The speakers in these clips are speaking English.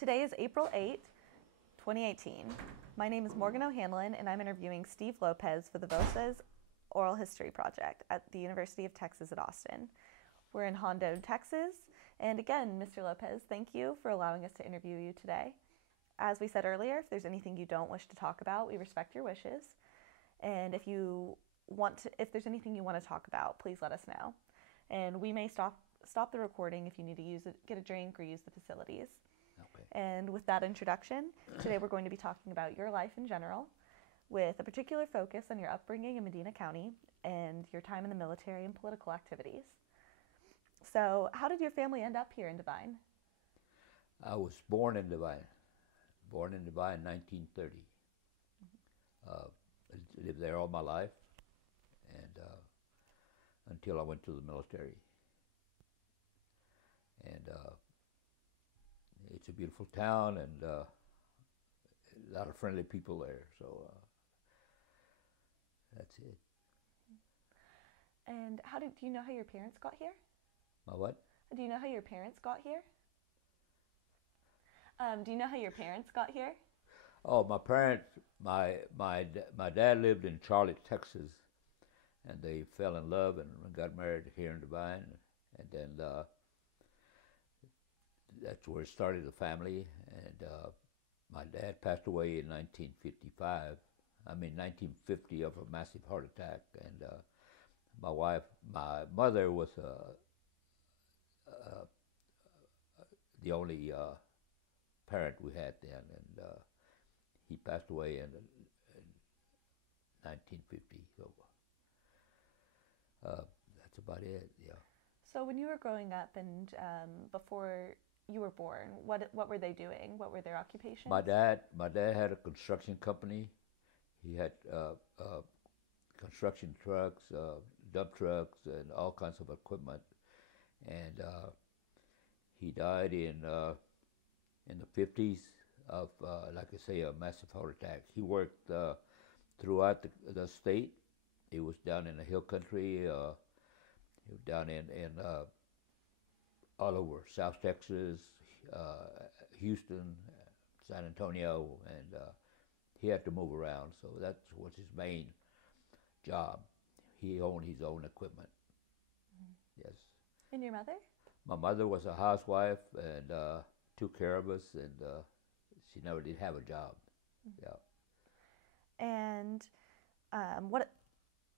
Today is April 8th, 2018. My name is Morgan O'Hanlon, and I'm interviewing Steve Lopez for the Voces Oral History Project at the University of Texas at Austin. We're in Hondo, Texas, and again, Mr. Lopez, thank you for allowing us to interview you today. As we said earlier, if there's anything you don't wish to talk about, we respect your wishes. And if there's anything you want to talk about, please let us know. And we may stop the recording if you need to get a drink or use the facilities. Okay. And with that introduction, today we're going to be talking about your life in general, with a particular focus on your upbringing in Medina County and your time in the military and political activities. So, how did your family end up here in Devine? I was born in Devine, in 1930. I lived there all my life, and until I went to the military. And it's a beautiful town, and a lot of friendly people there. So that's it. And do you know how your parents got here? My what? Do you know how your parents got here? Do you know how your parents got here? Oh, my parents. My dad lived in Charlotte, Texas, and they fell in love and got married here in Devine, and then that's where it started the family. And my dad passed away in 1950 of a massive heart attack. And my mother was the only parent we had then, and he passed away in 1950. So that's about it. Yeah. So when you were growing up and before you were born, what were they doing? What were their occupations? My dad had a construction company. He had construction trucks, dump trucks, and all kinds of equipment. And he died in the 50s of, like I say, a massive heart attack. He worked throughout the state. He was down in the hill country. He was down in all over South Texas, Houston, San Antonio, and he had to move around. So that was his main job. He owned his own equipment. Mm-hmm. Yes. And your mother? My mother was a housewife and took care of us, and she never did have a job. Mm-hmm. Yeah. And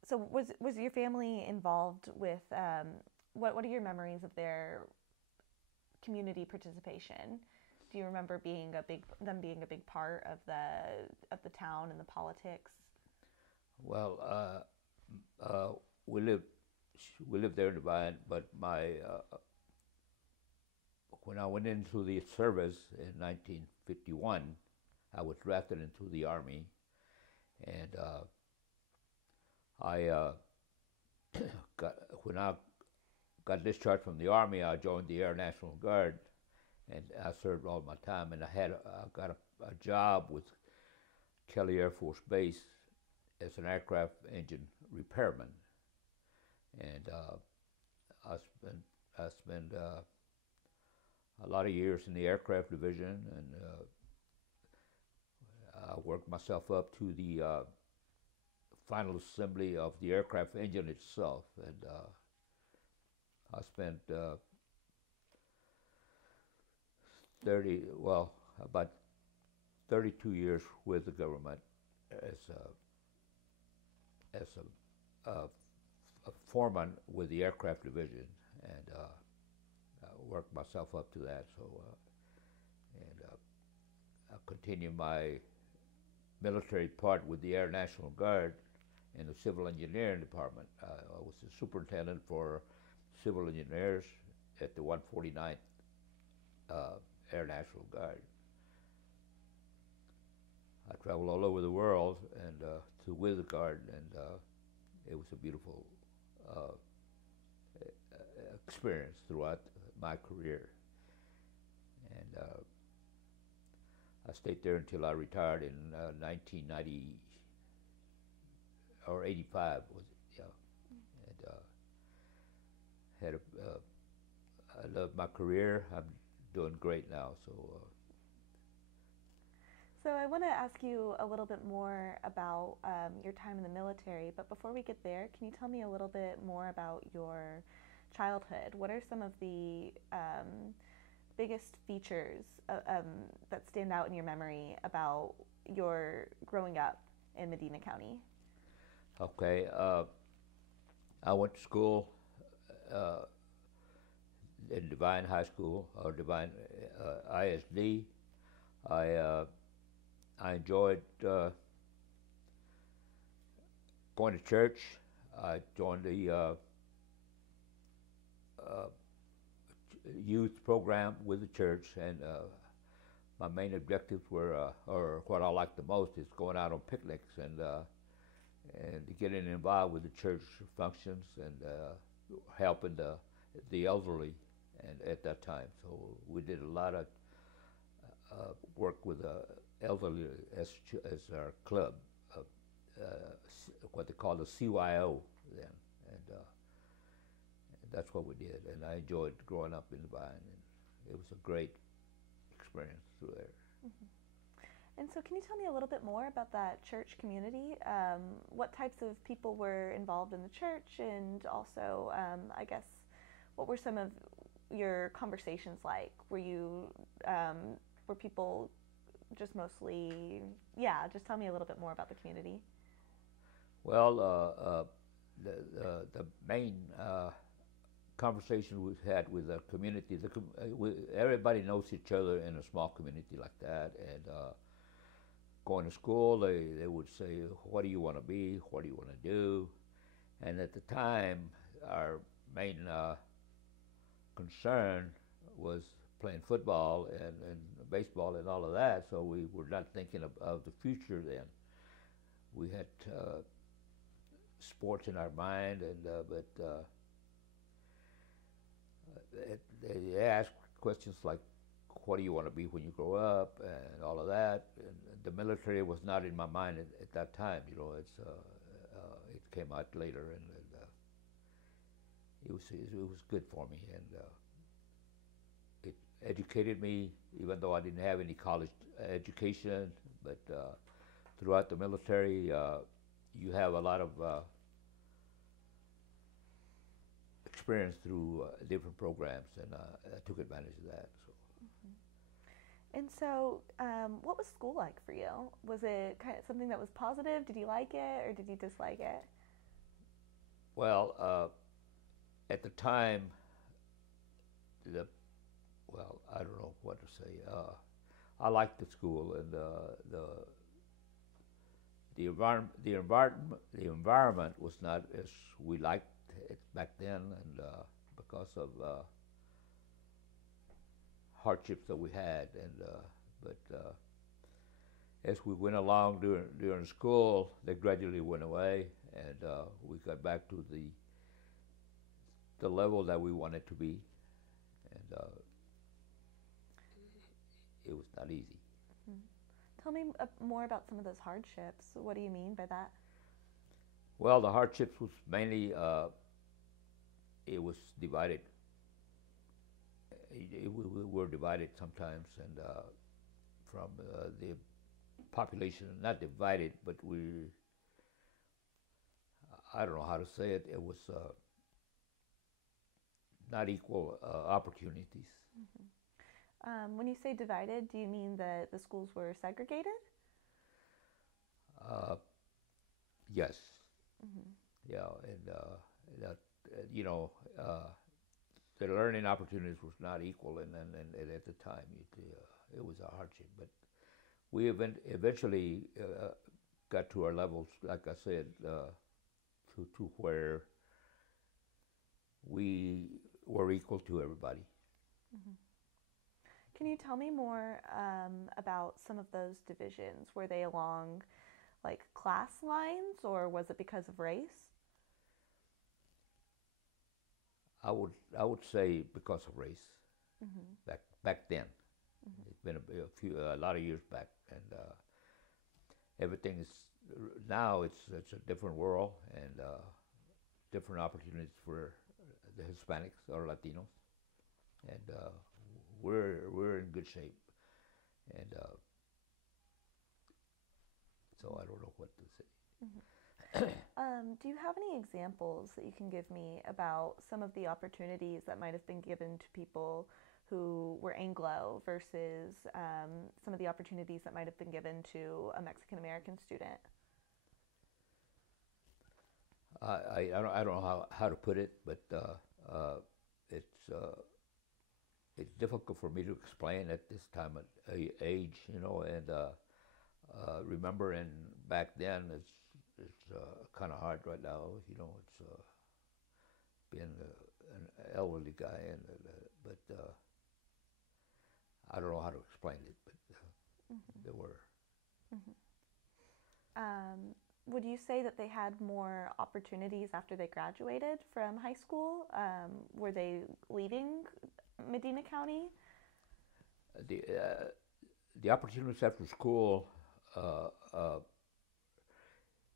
So was your family involved with what are your memories of their community participation? Do you remember them being a big part of the town and the politics? Well, we lived there in Devine, but when I went into the service in 1951, I was drafted into the Army, and when I got discharged from the Army, I joined the Air National Guard, and I served all my time. And I got a job with Kelly Air Force Base as an aircraft engine repairman, and I spent a lot of years in the aircraft division, and I worked myself up to the final assembly of the aircraft engine itself, and I spent about 32 years with the government as a foreman with the aircraft division, and I worked myself up to that. So, I continued my military part with the Air National Guard in the Civil Engineering Department. I was the superintendent for civil engineers at the 149th Air National Guard. I traveled all over the world and with the Guard, and it was a beautiful experience throughout my career. And I stayed there until I retired in 1990 or 85, was it? Yeah. And I love my career. I'm doing great now, so So I want to ask you a little bit more about your time in the military, but before we get there, can you tell me a little bit more about your childhood? What are some of the biggest features that stand out in your memory about your growing up in Medina County? Okay, I went to school uh, in Devine High School or Devine ISD. I uh, I enjoyed going to church. I joined the uh, youth program with the church, and my main objectives were, or what I liked the most, is going out on picnics and getting involved with the church functions and helping the elderly. And at that time, so we did a lot of work with the elderly as our club, uh, what they call the CYO then, and that's what we did. And I enjoyed growing up in Devine, and it was a great experience through there. Mm-hmm. And so, can you tell me a little bit more about that church community? What types of people were involved in the church, and also, I guess, what were some of your conversations like? Were people just mostly, yeah? Just tell me a little bit more about the community. Well, the main conversation we've had with the community, everybody knows each other in a small community like that, and going to school, they would say, "What do you want to be? What do you want to do?" And at the time, our main concern was playing football and baseball and all of that. So we were not thinking of the future then. We had sports in our mind, and they asked questions like, "What do you want to be when you grow up?" and all of that. And the military was not in my mind at that time. You know, it came out later, and it was good for me, and it educated me, even though I didn't have any college education. But throughout the military, you have a lot of experience through different programs, and I took advantage of that. So. And so, what was school like for you? Was it kind of something that was positive? Did you like it, or did you dislike it? Well, at the time, the well, I don't know what to say. I liked the school, and the environment was not as we liked it back then, and because of hardships that we had, and but as we went along during school, they gradually went away, and we got back to the level that we wanted to be, and it was not easy. Mm-hmm. Tell me more about some of those hardships. What do you mean by that? Well, the hardships was mainly it was divided. We were divided sometimes, and from the population, not divided, but I don't know how to say it. It was not equal opportunities. When you say divided, do you mean that the schools were segregated? Uh, yes. Mm-hmm. Yeah, and that you know the learning opportunities was not equal, and at the time it was a hardship. But we eventually got to our levels, like I said, to where we were equal to everybody. Mm-hmm. Can you tell me more about some of those divisions? Were they along like class lines, or was it because of race? I would say because of race. Mm-hmm. Back then. Mm-hmm. It's been a lot of years back, and everything is now. It's a different world, and different opportunities for the Hispanics or Latinos, and we're in good shape, and So I don't know what to say. Do you have any examples that you can give me about some of the opportunities that might have been given to people who were Anglo versus some of the opportunities that might have been given to a Mexican American student? I don't know how to put it, but it's it's difficult for me to explain at this time of age, you know. And remembering back then, it's kind of hard right now, you know. It's being an elderly guy, and but I don't know how to explain it, but there were. Would you say that they had more opportunities after they graduated from high school? Were they leaving Medina County? The opportunities after school,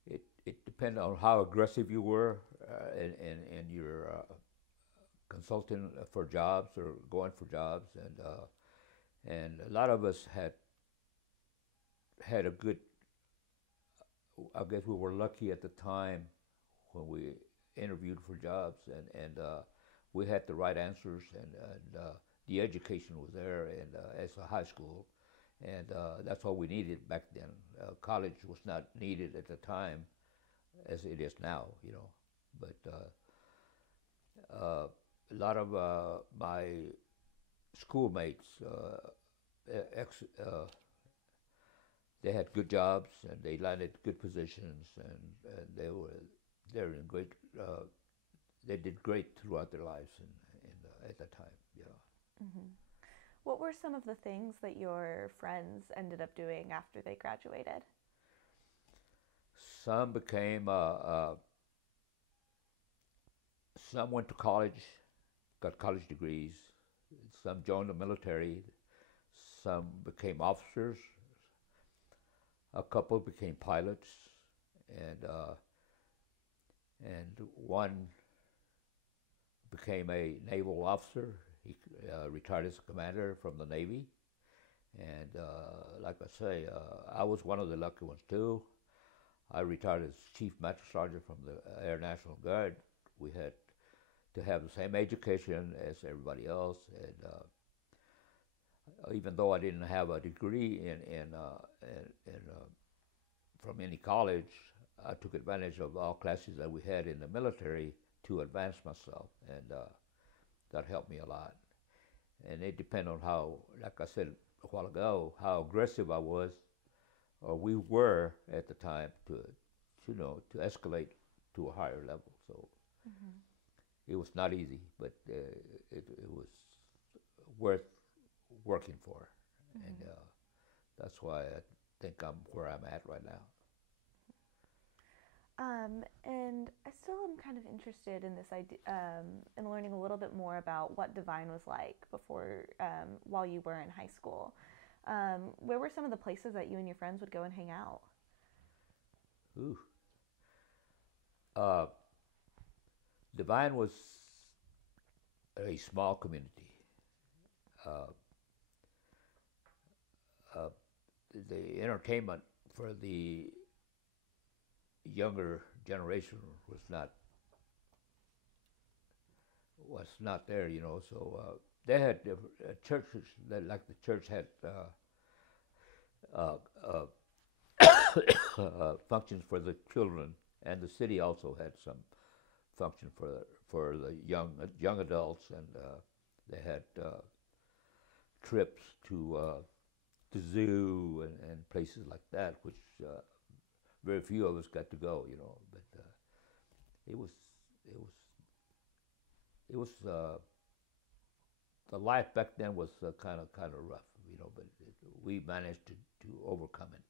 it depended on how aggressive you were in your consulting for jobs or going for jobs, and a lot of us had a good. I guess we were lucky at the time when we interviewed for jobs, and we had the right answers, and the education was there, and as a high school, and that's all we needed back then. College was not needed at the time as it is now, you know. But a lot of my schoolmates, they had good jobs and they landed good positions, and they're in great. They did great throughout their lives, at that time, you know. What were some of the things that your friends ended up doing after they graduated? Some became. Some went to college, got college degrees. Some joined the military. Some became officers. A couple became pilots, and one became a naval officer. He retired as a commander from the Navy, and like I say, I was one of the lucky ones too. I retired as Chief Master Sergeant from the Air National Guard. We had to have the same education as everybody else, and even though I didn't have a degree from any college, I took advantage of all classes that we had in the military to advance myself, and that helped me a lot. And it depended on how, like I said a while ago, how aggressive I was, or we were at the time to escalate to a higher level. So it was not easy, but it was worth working for, and that's why I think I'm where I'm at right now. And I still am kind of interested in this idea, in learning a little bit more about what Devine was like before, while you were in high school. Where were some of the places that you and your friends would go and hang out? Ooh. Devine was a small community. The entertainment for the younger generation was not there, you know. So they had churches that, like the church had functions for the children, and the city also had some function for the young adults, and they had trips to the zoo and places like that, which very few of us got to go, you know. But it was the life back then was kind of rough, you know. But we managed to overcome it.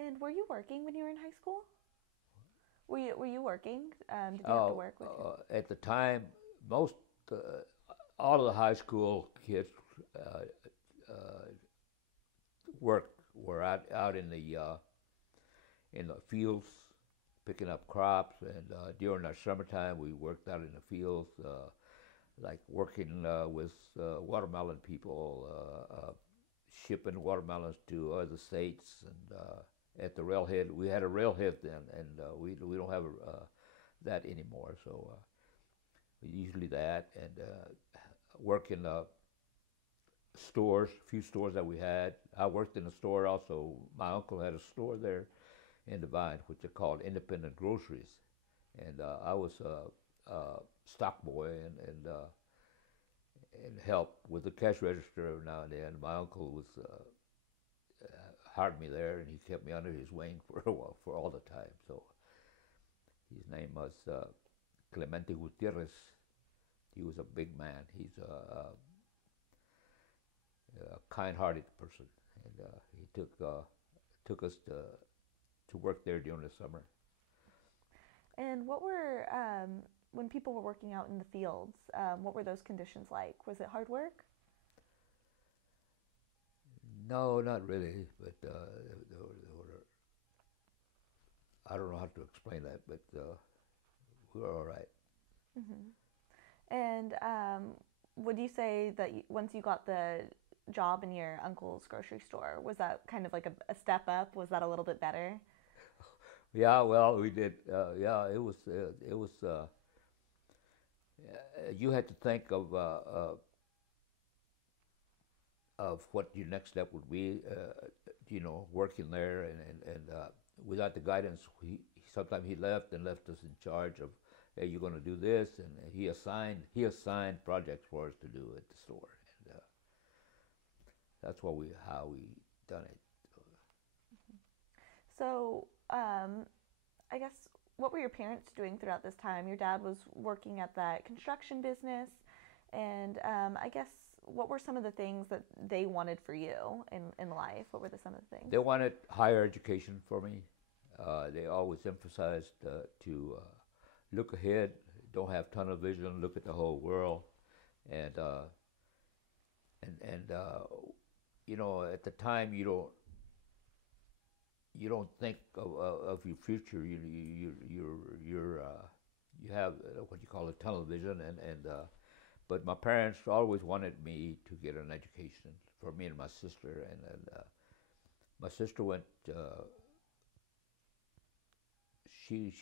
And were you working when you were in high school? Were you working? Did you have to work with at the time, most all of the high school kids were out in the fields picking up crops, and during our summertime we worked out in the fields, like working with watermelon people, shipping watermelons to other states, at the railhead. We had a railhead then, and we don't have that anymore. So usually that, and work in stores, a few stores that we had. I worked in a store also. My uncle had a store there in Devine, which are called independent groceries, and I was a stock boy and help with the cash register every now and then. My uncle was hired me there, and he kept me under his wing for a while, for all the time. So his name was Clemente Gutierrez. He was a big man. He's a kind-hearted person, and he took us to work there during the summer. And what were when people were working out in the fields? What were those conditions like? Was it hard work? No, not really, but I don't know how to explain that, but we were all right. Mm-hmm. And would you say that once you got the job in your uncle's grocery store, was that kind of like a step up? Was that a little bit better? Yeah, well, we did. Yeah, it was. You had to think of what your next step would be. Working there, and without the guidance, sometimes he left us in charge of, hey, you're going to do this, and he assigned projects for us to do at the store, and that's how we done it. So, I guess, what were your parents doing throughout this time? Your dad was working at that construction business, and I guess, what were some of the things that they wanted for you in life? What were some of the things? They wanted higher education for me. They always emphasized to look ahead, don't have tunnel vision, look at the whole world, and at the time you don't think of your future. You have what you call a tunnel vision, but my parents always wanted me to get an education for me and my sister, and my sister went. She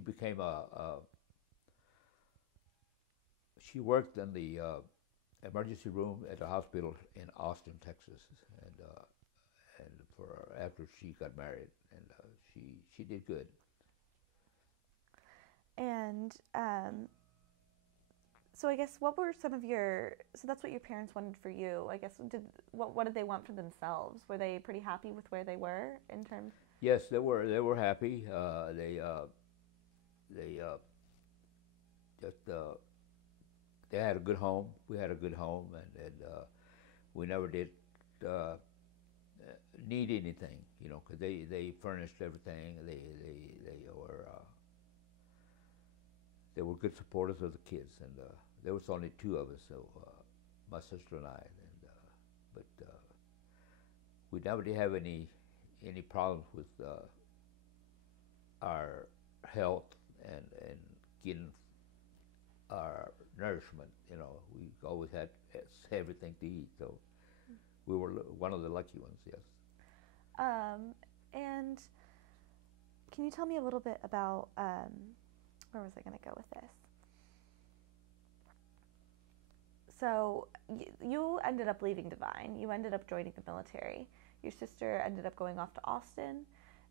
became she worked in the emergency room at the hospital in Austin, Texas, and after she got married, and she did good. And so I guess, what were some of so that's what your parents wanted for you. I guess, what did they want for themselves? Were they pretty happy with where they were in terms? Yes, they were happy. They had a good home. We had a good home, and we never did need anything, because they furnished everything. They were good supporters of the kids, and there was only two of us, so my sister and I, but we never did have any problems with our health and getting our nourishment. We always had everything to eat, so we were one of the lucky ones. Yes. And can you tell me a little bit about where was I going to go with this? So you ended up leaving Devine. You ended up joining the military. Your sister ended up going off to Austin.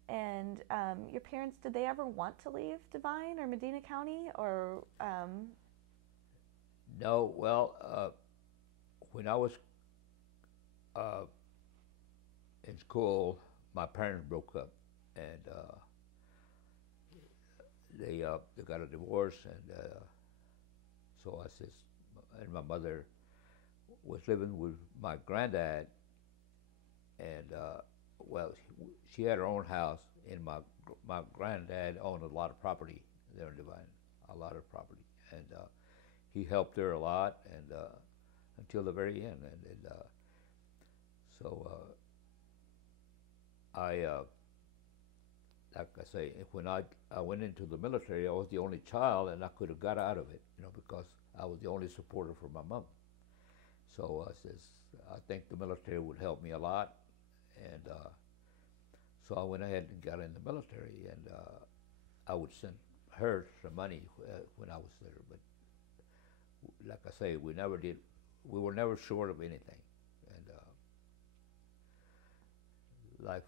And your parents, did they ever want to leave Devine or Medina County? Or No, well, when I was in school, my parents broke up, and they got a divorce, and so and my mother was living with my granddad, and well, she had her own house, and my granddad owned a lot of property there in Devine, a lot of property, and he helped her a lot, and until the very end, and so like I say, when I went into the military, I was the only child, and I could have got out of it, because I was the only supporter for my mom. So I think the military would help me a lot, and so I went ahead and got in the military, and I would send her some money when I was there. But like I say, we never did. We were never short of anything, and life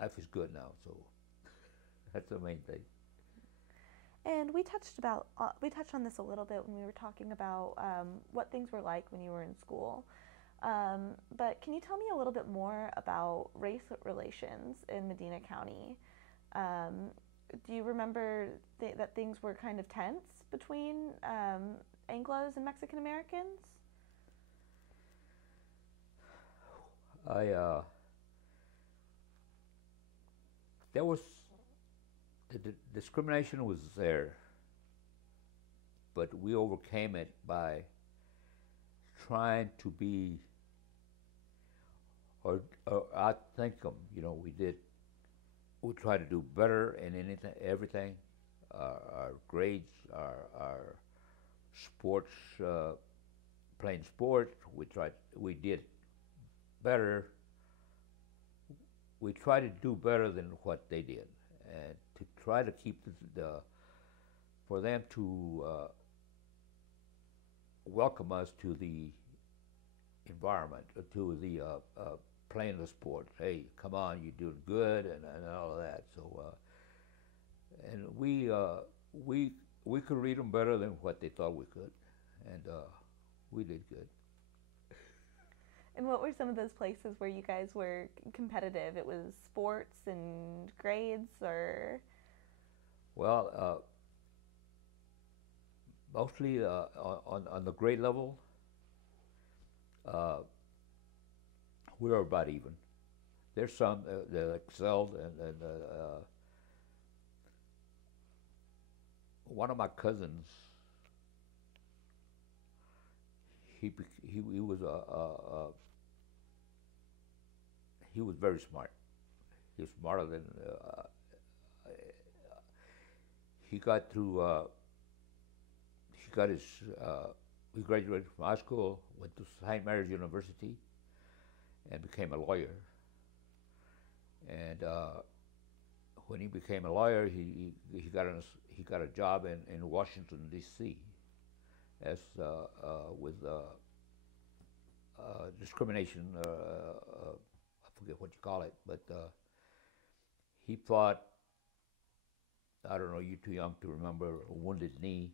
life is good now. So that's the main thing. And we touched on this a little bit when we were talking about what things were like when you were in school. But can you tell me a little bit more about race relations in Medina County? Do you remember that things were kind of tense between Anglos and Mexican Americans? I there was the discrimination was there, but we overcame it by trying to be or outthink them. You know, we did. We tried to do better in anything, everything. Our grades, our sports, playing sports. We did better. We tried to do better than what they did, and to try to keep for them to welcome us to the environment, to the playing the sports. Hey, come on, you're doing good, and all of that. So, and we could read them better than what they thought we could, and we did good. And what were some of those places where you guys were competitive? It was sports and grades, or? Well, mostly on the grade level, we were about even. There's some that excelled, and one of my cousins, he was he was very smart. He was smarter than he got through. He got his. He graduated from high school, went to St. Mary's University, and became a lawyer. And when he became a lawyer, he got a job in Washington D.C. as with discrimination. I forget what you call it, but he fought. I don't know. You're too young to remember a wounded knee.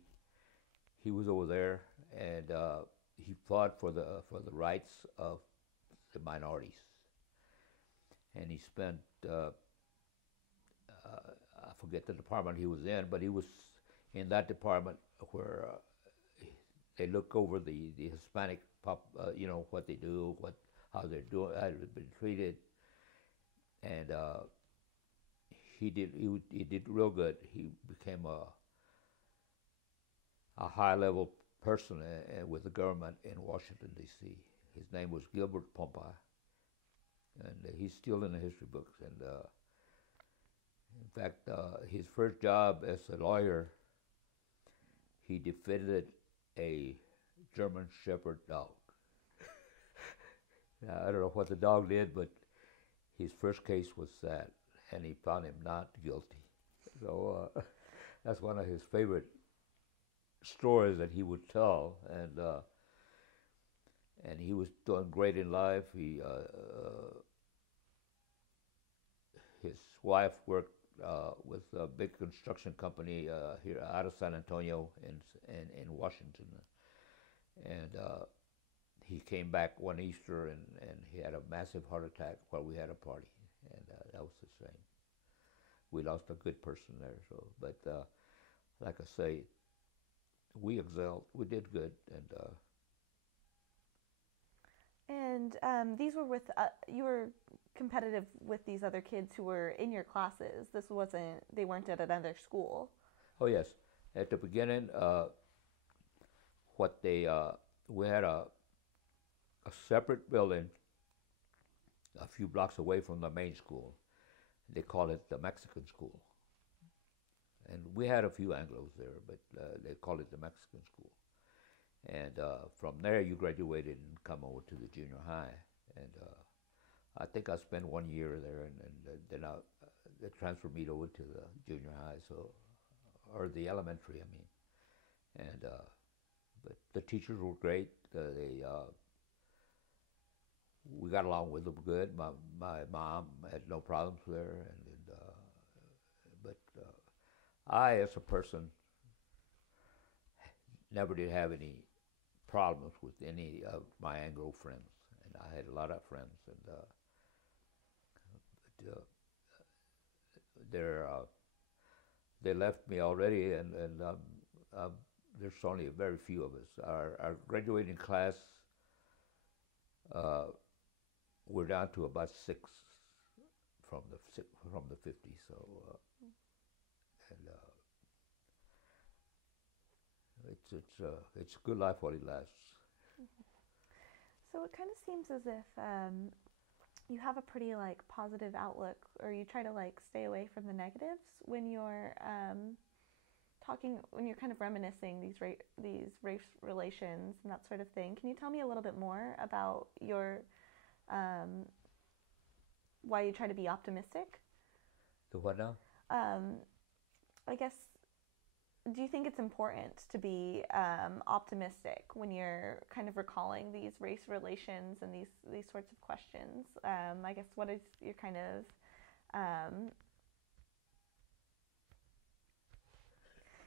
He was over there, and he fought for the rights of the minorities. And he spent I forget the department he was in, but he was in that department where they look over the Hispanic you know, what they do, how they're doing, how they've been treated, and he did real good. He became a high level person with the government in Washington D.C. His name was Gilbert Pompa, and he's still in the history books. And in fact, his first job as a lawyer, he defended a German Shepherd dog. Now, I don't know what the dog did, but his first case was that, and he found him not guilty. So that's one of his favorite stories that he would tell, and he was doing great in life. His wife worked with a big construction company here out of San Antonio in Washington, and he came back one Easter and he had a massive heart attack while we had a party, and that was the same. We lost a good person there. So, but like I say, we excelled. We did good, and these were with you were competitive with these other kids who were in your classes. They weren't at another school. Oh yes, at the beginning, we had a separate building a few blocks away from the main school. They call it the Mexican school. And we had a few Anglos there, but they called it the Mexican school. And from there, you graduated and come over to the junior high. And I think I spent 1 year there, and then they transferred me over to the junior high, so or the elementary, I mean. And but the teachers were great. We got along with them good. My mom had no problems there, but I, as a person, never did have any problems with any of my Anglo friends, and I had a lot of friends, and but, they left me already, and there's only very few of us. Our graduating class, we're down to about 6 from the 50. So, and it's a good life while it lasts. So it kind of seems as if you have a pretty like positive outlook, or you try to like stay away from the negatives when you're talking, when you're kind of reminiscing these race relations and that sort of thing. Can you tell me a little bit more about your why you try to be optimistic? The what now? I guess, do you think it's important to be optimistic when you're kind of recalling these race relations and these sorts of questions? I guess, what is your kind of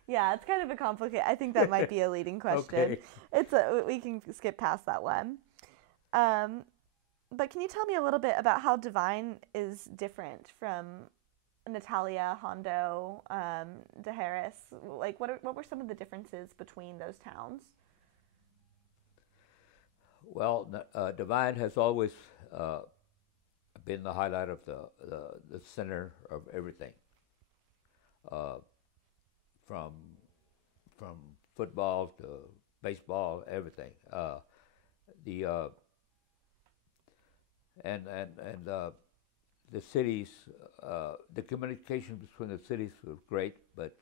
yeah, it's kind of a complicated. I think that might be a leading question. Okay. We can skip past that one. But can you tell me a little bit about how Devine is different from Natalia, Hondo, De Harris? Like, what were some of the differences between those towns? Well, Devine has always been the highlight of the center of everything. From football to baseball, everything. The cities, the communication between the cities was great, but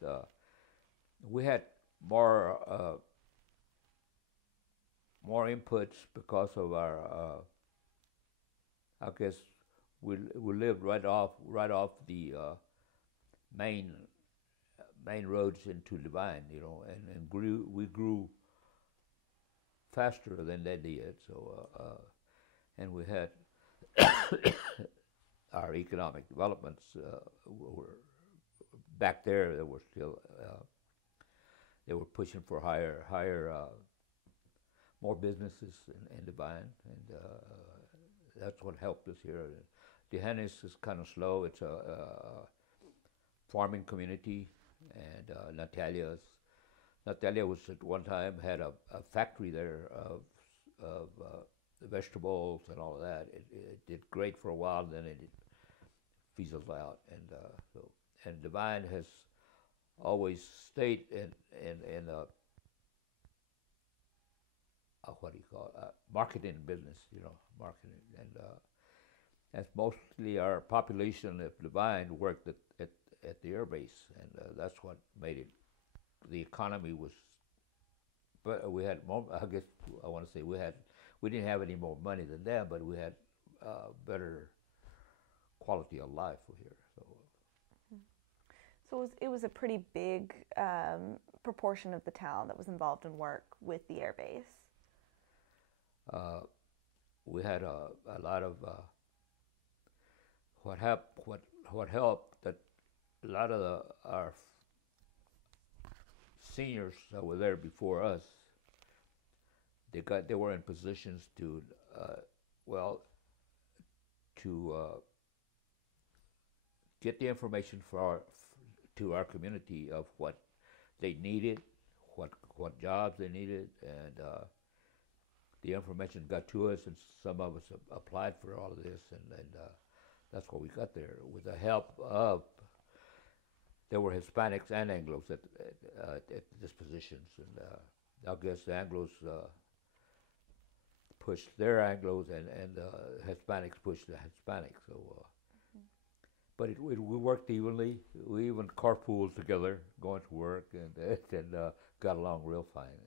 we had more inputs because of our. I guess we lived right off the main roads into Devine, and we grew faster than they did. So, and we had our economic developments were back there. They were still they were pushing for higher more businesses in Devine, and that's what helped us here. Dehanis is kind of slow. It's a farming community. And Natalia was at one time had a factory there of vegetables and all of that. It did great for a while, and then it fizzled out. And Devine has always stayed in what do you call it? Marketing business, marketing, and mostly our population of Devine worked at the air base, and that's what made it. The economy was, but we had more. I guess I want to say we didn't have any more money than them, but we had better quality of life here. So it was a pretty big proportion of the town that was involved in work with the air base. We had a lot of what helped that. A lot of our seniors that were there before us, they were in positions to get the information to our community of what they needed, what jobs they needed, and the information got to us, and some of us applied for all of this, and that's what we got there with the help of. There were Hispanics and Anglos at these positions, and I guess the Anglos pushed their Anglos, and Hispanics pushed the Hispanics. So, but we worked evenly. We even carpooled together, going to work, and got along real fine.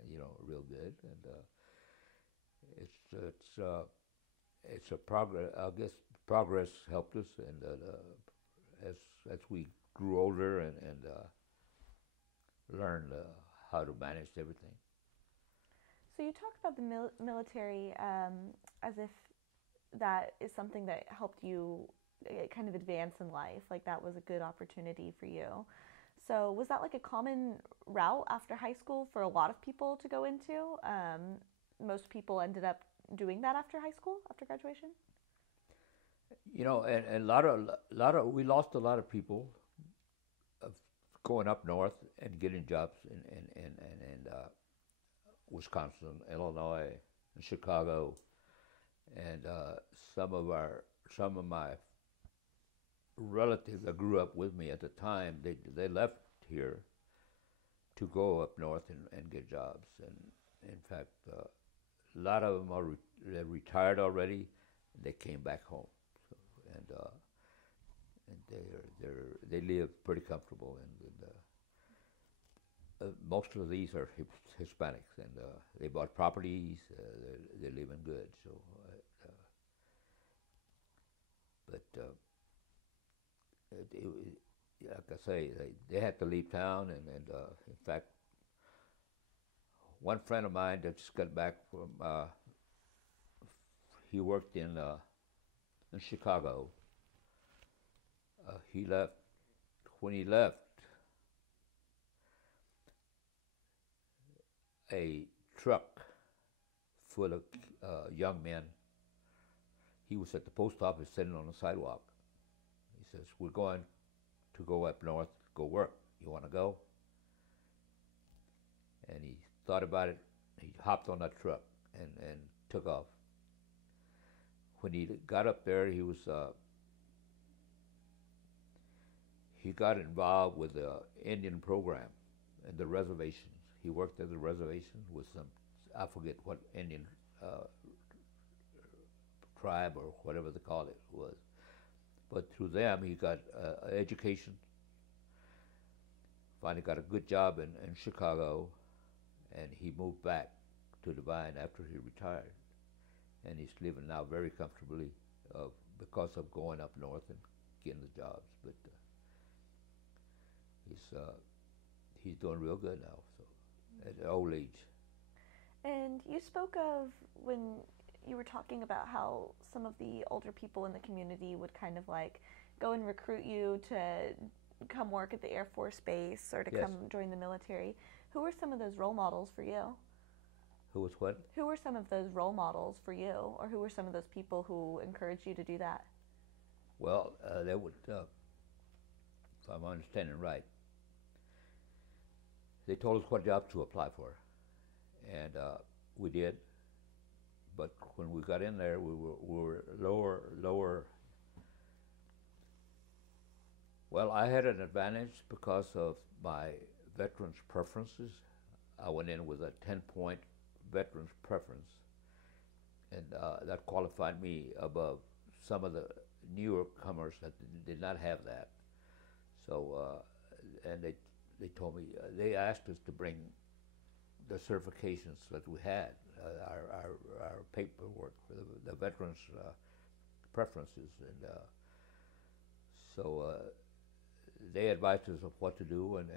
Real good. And it's a progress. I guess progress helped us, and as as we grew older and learned how to manage everything. So you talk about the military as if that is something that helped you kind of advance in life, like that was a good opportunity for you. So was that like a common route after high school for a lot of people to go into? Most people ended up doing that after high school, after graduation? You know, and we lost a lot of people of going up north and getting jobs in Wisconsin, Illinois, and Chicago, and some of my relatives that grew up with me at the time, they left here to go up north and get jobs. And in fact, a lot of them they're retired already. And they came back home, so, and they live pretty comfortable. And most of these are Hispanics, and they bought properties. They're living good. So, but like I say, they had to leave town, and in fact, one friend of mine that just got back from, he worked in Chicago. He left. When he left, a truck full of young men. He was at the post office sitting on the sidewalk. He says, "We're going to go up north, go work. You want to go?" And he thought about it. He hopped on that truck and took off. When he got up there, he got involved with the Indian program and the reservations. He worked at the reservation with some, I forget what Indian tribe or whatever they call it was. But through them, he got education. Finally got a good job in Chicago, and he moved back to Devine after he retired. And he's living now very comfortably because of going up north and getting the jobs. But he's doing real good now, so at an old age. And you spoke of when you were talking about how some of the older people in the community would kind of like go and recruit you to come work at the Air Force Base or to Yes. come join the military. Who were some of those role models for you? Who was what? Who were some of those role models for you, or who were some of those people who encouraged you to do that? Well, they would, if I'm understanding right, they told us what jobs to apply for, and we did. But when we got in there, we were lower. Well, I had an advantage because of my veterans preferences. I went in with a 10-point veterans preference, and that qualified me above some of the newer comers that did not have that. So, and they told me, they asked us to bring the certifications that we had, our paperwork for the veterans preferences, and so they advised us of what to do, and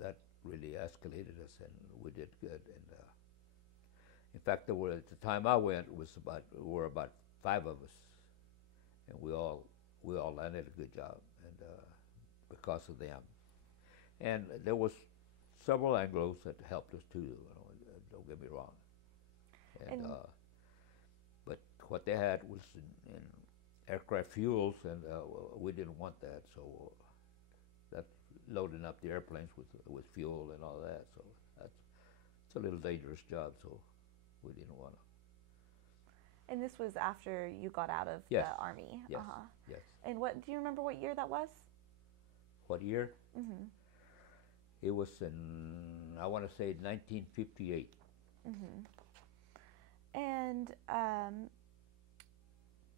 that really escalated us, and we did good. And in fact, there were, at the time I went, were about 5 of us, and we all landed a good job, and because of them. And there was several Anglos that helped us too. Don't get me wrong. And but what they had was in aircraft fuels, and we didn't want that, so that's loading up the airplanes with fuel and all that. So it's a little dangerous job, so we didn't want to. And this was after you got out of Yes. the Army? Yes. Yes. And do you remember what year that was? What year? Mm-hmm. It was in, I want to say, 1958. Mm-hmm. And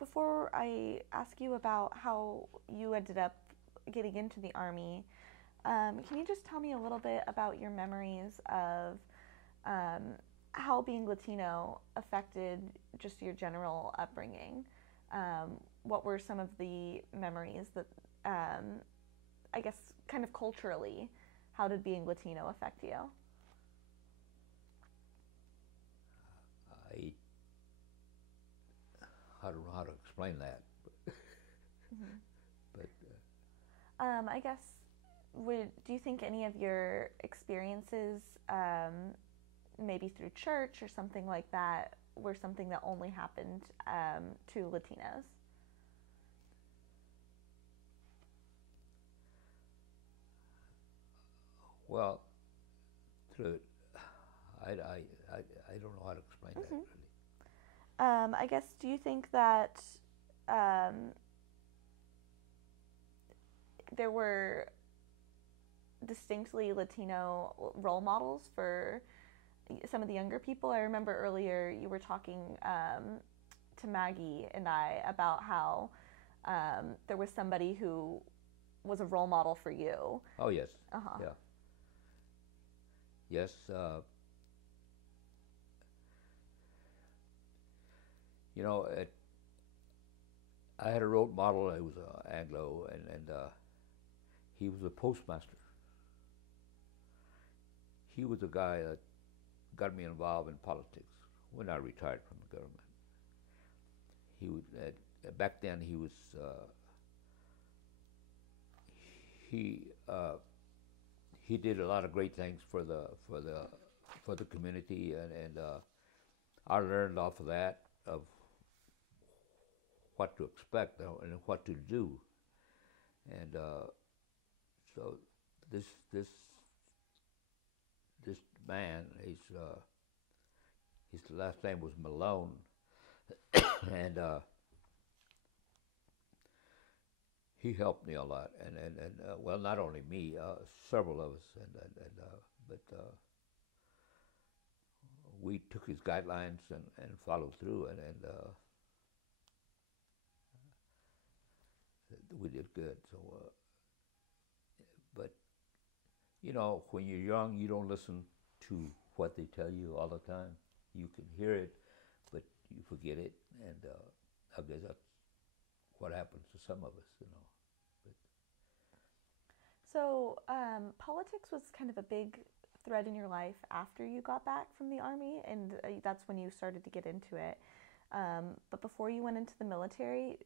before I ask you about how you ended up getting into the Army, can you just tell me a little bit about your memories of how being Latino affected just your general upbringing? what were some of the memories that, I guess, kind of culturally, how did being Latino affect you? I I don't know how to explain that, Mm-hmm. but I guess, do you think any of your experiences, maybe through church or something like that, were something that only happened to Latinos? well, through I don't know how to explain that Mm-hmm. really. I guess, do you think that um, there were distinctly Latino role models for some of the younger people? I remember earlier you were talking to Maggie and I about how there was somebody who was a role model for you. Oh yes, Uh huh. yeah, yes. You know, I had a role model. He was Anglo, and he was a postmaster. He was the guy that got me involved in politics when I retired from the government. He was back then. He he did a lot of great things for the community, and I learned off of that of what to expect and what to do, and so this this this man, his last name was Malone, and he helped me a lot, and well, not only me, several of us, but we took his guidelines and followed through, and we did good. So, but you know, when you're young, you don't listen to what they tell you all the time. You can hear it, but you forget it, and I guess that's what happens to some of us, you know. But So, politics was kind of a big thread in your life after you got back from the army, and that's when you started to get into it. But before you went into the military,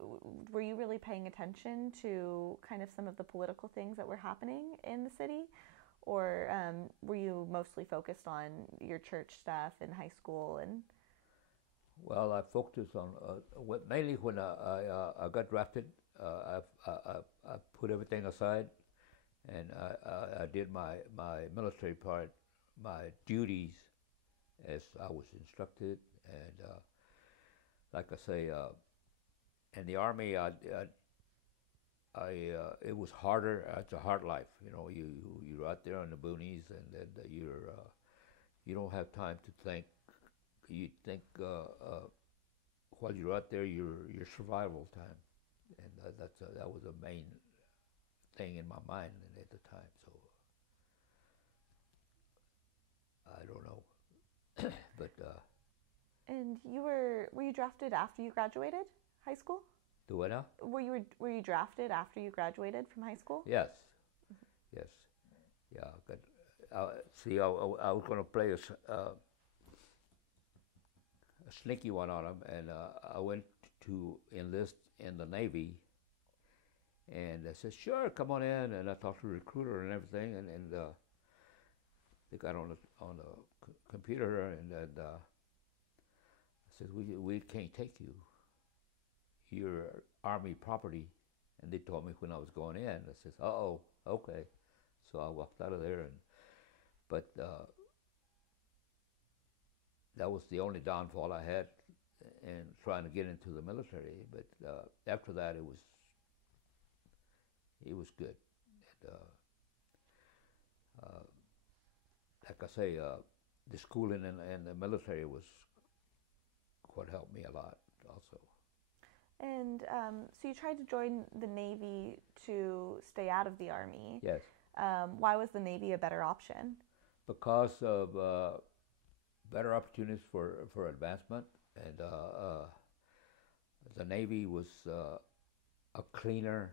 were you really paying attention to kind of some of the political things that were happening in the city? Or were you mostly focused on your church stuff in high school and? well, I focused on mainly when I got drafted. I put everything aside, and I did my military part, my duties as I was instructed, and like I say, in the army, it was harder. It's a hard life, you know. You're out there in the boonies, and you don't have time to think. You think while you're out there, your survival time, and that was the main thing in my mind at the time. So I don't know, but And were you drafted after you graduated high school? do I now? Were you drafted after you graduated from high school? Yes, yes, yeah. But see, I was going to play a sneaky one on him, and I went to enlist in the Navy, and I said, "Sure, come on in." And I talked to the recruiter and everything, and they got on the computer, and I said, "We can't take you. You're Army property." And they told me when I was going in. I said, "Uh oh, okay." So I walked out of there, but that was the only downfall I had in trying to get into the military. But after that, it was good. And, like I say, the schooling and the military was what helped me a lot, also. And so you tried to join the Navy to stay out of the Army. Yes, Why was the Navy a better option? because of better opportunities for advancement, and the Navy was a cleaner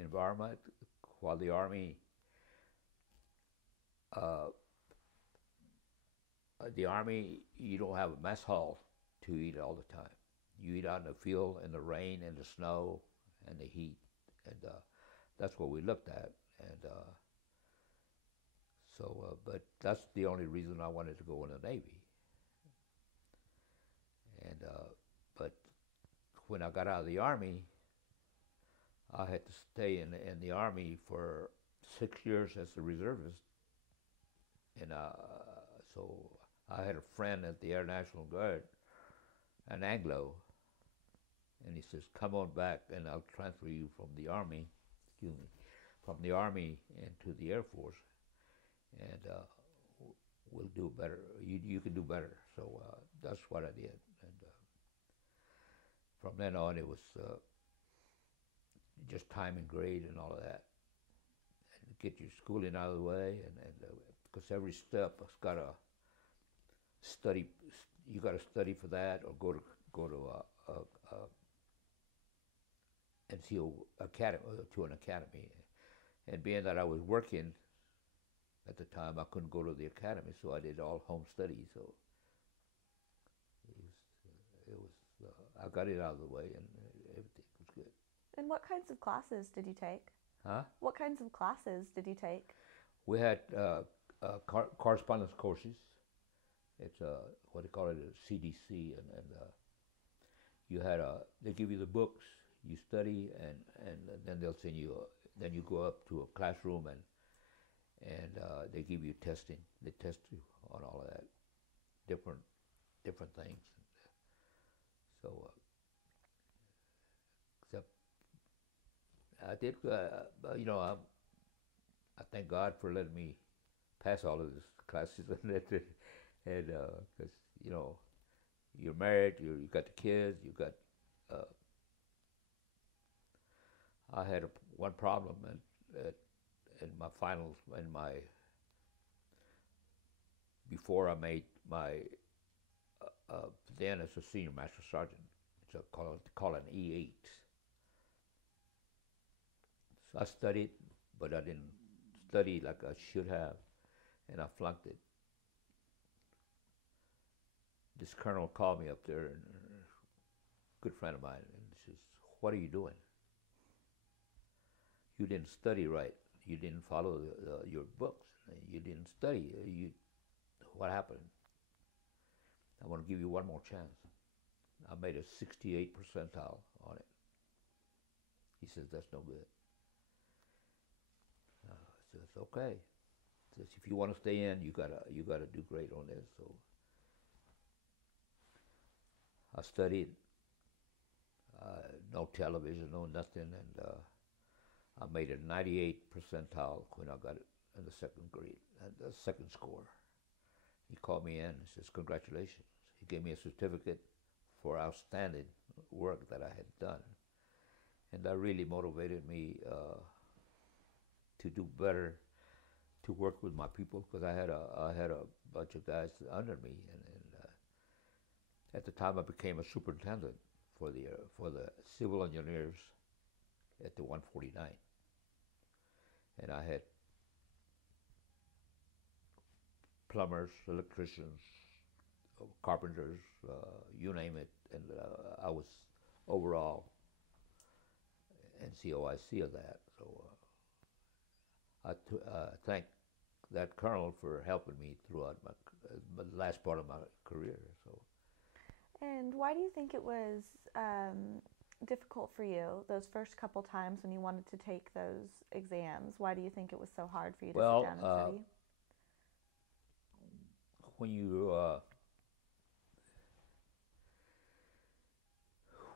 environment. While uh, the army, you don't have a mess hall to eat all the time. You eat out in the field in the rain and the snow and the heat, and that's what we looked at. And but that's the only reason I wanted to go in the Navy. And but when I got out of the Army, I had to stay in the Army for 6 years as a reservist. And so I had a friend at the Air National Guard, an Anglo, and he says, "Come on back, and I'll transfer you from the Army, excuse me, from the Army into the Air Force, and we'll do better. You can do better." So that's what I did, and from then on, it was just time and grade and all of that, and get your schooling out of the way, and because every step has got to study. You got to study for that, or go to NCO academy, to an academy. And being that I was working at the time, I couldn't go to the academy, so I did all home study. So it was I got it out of the way, and everything was good. And what kinds of classes did you take? Huh? What kinds of classes did you take? We had correspondence courses. It's what they call it, a CDC, and you had they give you the books, you study, and then they'll send you. Then you go up to a classroom, and they give you testing. They test you on all of that, different things. So except I did, I thank God for letting me pass all of these classes, and because you're married, you got the kids, you got. I had one problem in my finals, before I made my then as a senior master sergeant. It's called an E8. So I studied, but I didn't study like I should have, and I flunked it. This colonel called me up there, and a good friend of mine, and he says, "What are you doing? You didn't study right. You didn't follow your books. You didn't study. What happened? I want to give you one more chance." I made a 68 percentile on it. He says, "That's no good." I says, "Okay." He says, "If you want to stay in, you gotta do great on this." So I studied. No television, no nothing, and I made a 98 percentile when I got it in the second grade, the second score. He called me in and says, "Congratulations." He gave me a certificate for outstanding work that I had done. And that really motivated me to do better, to work with my people, because I had a bunch of guys under me, and at the time I became a superintendent for the civil engineers at the 149, and I had plumbers, electricians, carpenters, you name it, and I was overall NCOIC of that. So I thank that colonel for helping me throughout the last part of my career. So. And why do you think it was difficult for you those first couple times when you wanted to take those exams? Why do you think it was so hard for you to sit down and study?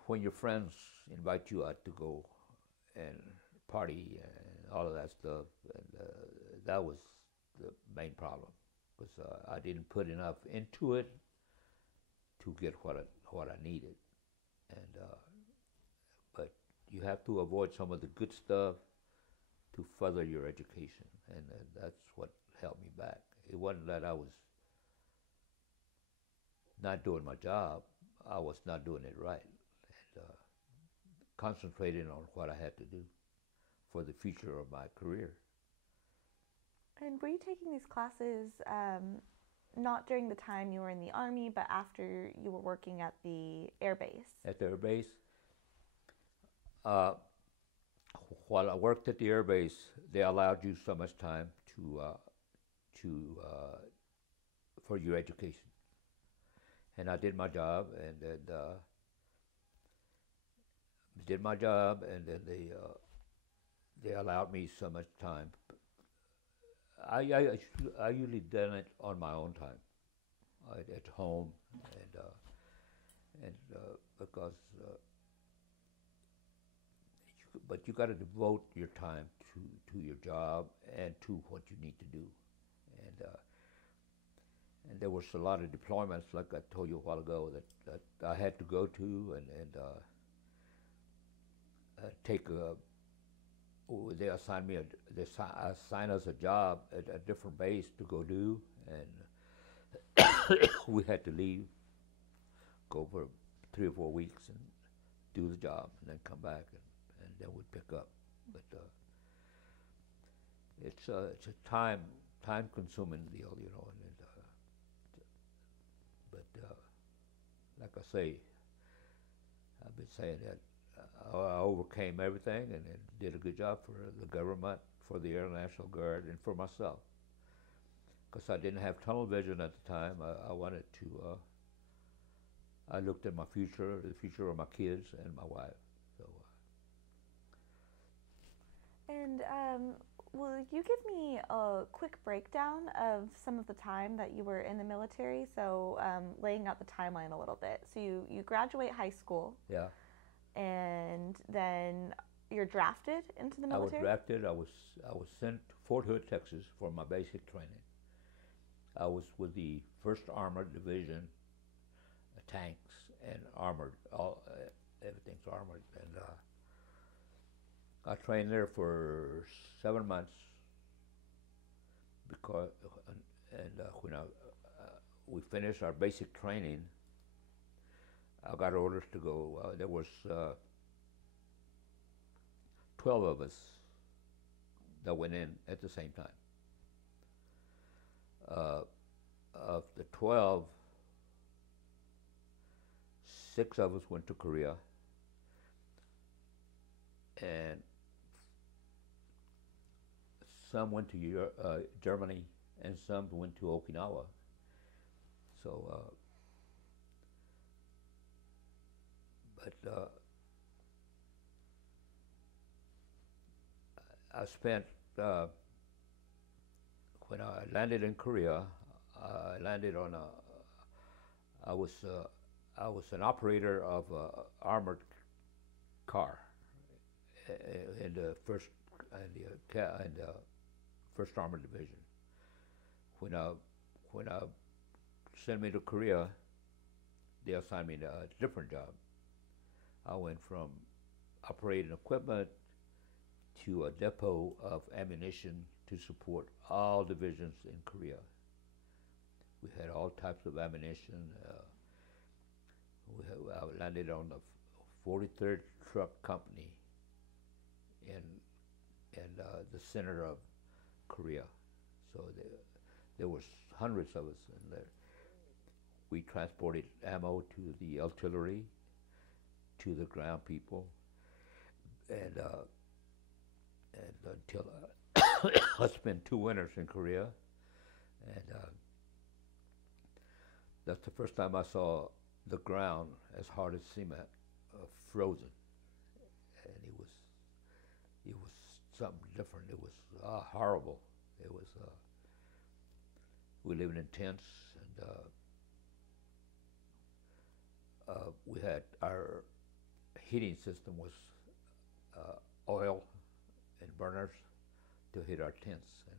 When your friends invite you out to go and party and all of that stuff, and that was the main problem, because I didn't put enough into it to get what I needed, and but you have to avoid some of the good stuff to further your education, and that's what held me back. It wasn't that I was not doing my job; I was not doing it right, and concentrating on what I had to do for the future of my career. And were you taking these classes not during the time you were in the Army, but after you were working at the air base? At the air base, uh, while I worked at the air base, they allowed you so much time to for your education, and I did my job, and then did my job, and then they allowed me so much time. I usually done it on my own time, at home, and because but you got to devote your time to your job and to what you need to do, and there was a lot of deployments, like I told you a while ago, that I had to go to and take a. They assigned me they assigned us a job at a different base to go do, and we had to leave, go for 3 or 4 weeks and do the job, and then come back, and then we'd pick up. But it's a time consuming deal, you know. But like I say, I've been saying that. I overcame everything and did a good job for the government, for the Air National Guard, and for myself. Because I didn't have tunnel vision at the time, I wanted to. I looked at my future, the future of my kids and my wife. So. And will you give me a quick breakdown of some of the time that you were in the military? So laying out the timeline a little bit. So you graduate high school. Yeah. And then you're drafted into the military? I was drafted. I was sent to Fort Hood, Texas, for my basic training. I was with the 1st Armored Division, tanks and armored. Everything's armored, and I trained there for 7 months. Because when we finished our basic training, I got orders to go. There was 12 of us that went in at the same time. Of the 12, 6 of us went to Korea, and some went to Germany, and some went to Okinawa. So. But I spent, when I landed in Korea, I landed on I was an operator of an armored car in the first Armored Division. When I sent me to Korea, they assigned me a different job. I went from operating equipment to a depot of ammunition to support all divisions in Korea. We had all types of ammunition. I landed on the 43rd Truck Company in the center of Korea. So there was hundreds of us in there. We transported ammo to the artillery, to the ground people, and until I spent 2 winters in Korea, and that's the first time I saw the ground as hard as cement, frozen, and it was something different. It was horrible. It was we lived in tents, and we had our heating system was oil and burners to heat our tents, and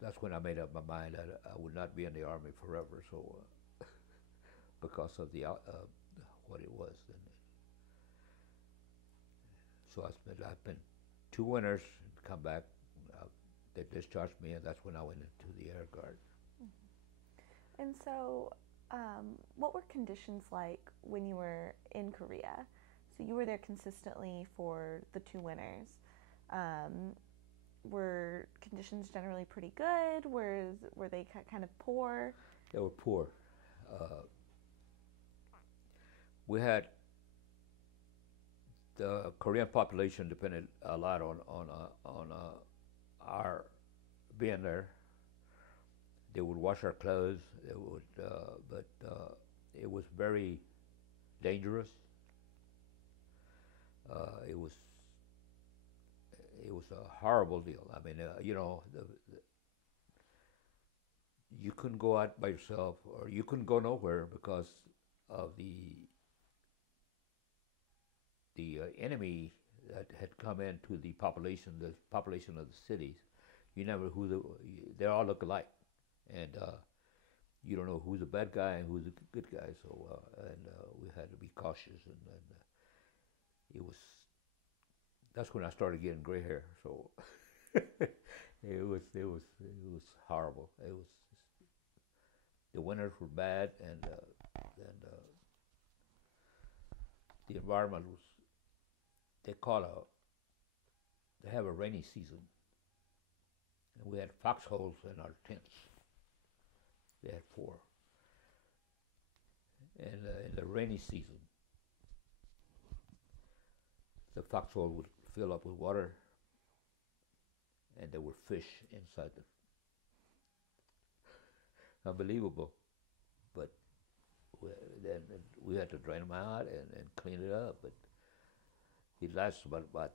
that's when I made up my mind that I would not be in the Army forever. So because of the what it was, and so I spent 2 winters and come back. They discharged me, and that's when I went into the Air Guard. And so What were conditions like when you were in Korea? So you were there consistently for the 2 winters. Um, were conditions generally pretty good? Were they kind of poor? They were poor. Uh, we had the Korean population depended a lot on our being there. They would wash our clothes. They would, but it was very dangerous. It was a horrible deal. I mean, you couldn't go out by yourself, or you couldn't go nowhere because of the enemy that had come into the population of the cities. You never they all look alike, and you don't know who's a bad guy and who's a good guy. So we had to be cautious, and it was that's when I started getting gray hair. So it was horrible. It was the winters were bad, and the environment was. They call they have a rainy season, and we had foxholes in our tents. They had 4, and in the rainy season, the foxhole would fill up with water, and there were fish inside the. Unbelievable, but then we had to drain them out and clean it up. But it lasted about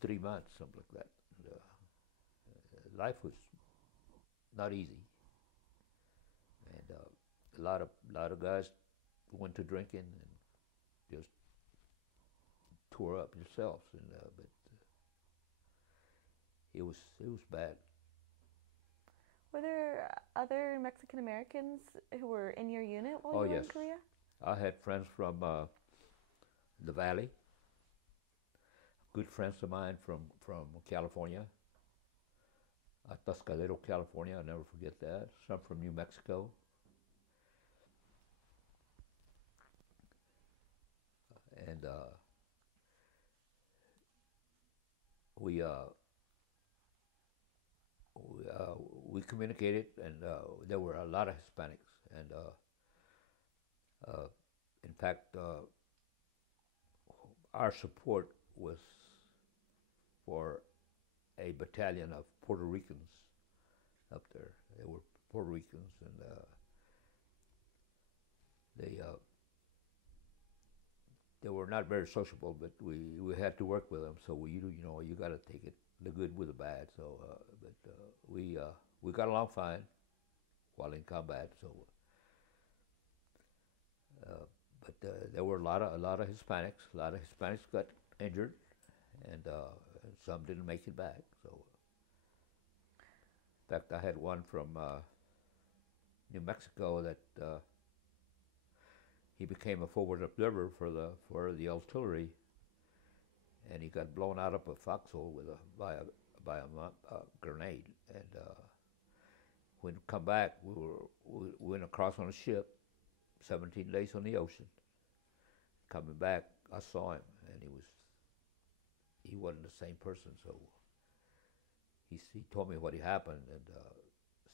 3 months, something like that. And, life was not easy, and a lot of guys went to drinking and just tore up themselves. And but it was bad. Were there other Mexican Americans who were in your unit while Oh you were yes, in Korea? I had friends from the Valley. Good friends of mine from California, Tuscalero, California. I'll never forget that. Some from New Mexico. And we, we communicated, and there were a lot of Hispanics. And in fact, our support was for a battalion of Puerto Ricans up there. They were Puerto Ricans, and they were not very sociable, but we had to work with them. So you got to take it the good with the bad. So but we got along fine while in combat. So but there were a lot of Hispanics. A lot of Hispanics got injured, and some didn't make it back. So in fact, I had one from New Mexico that he became a forward observer for the artillery, and he got blown out of a foxhole by a grenade. And when we come back, we went across on a ship, 17 days on the ocean. Coming back, I saw him, and he wasn't the same person. So he told me what had happened, and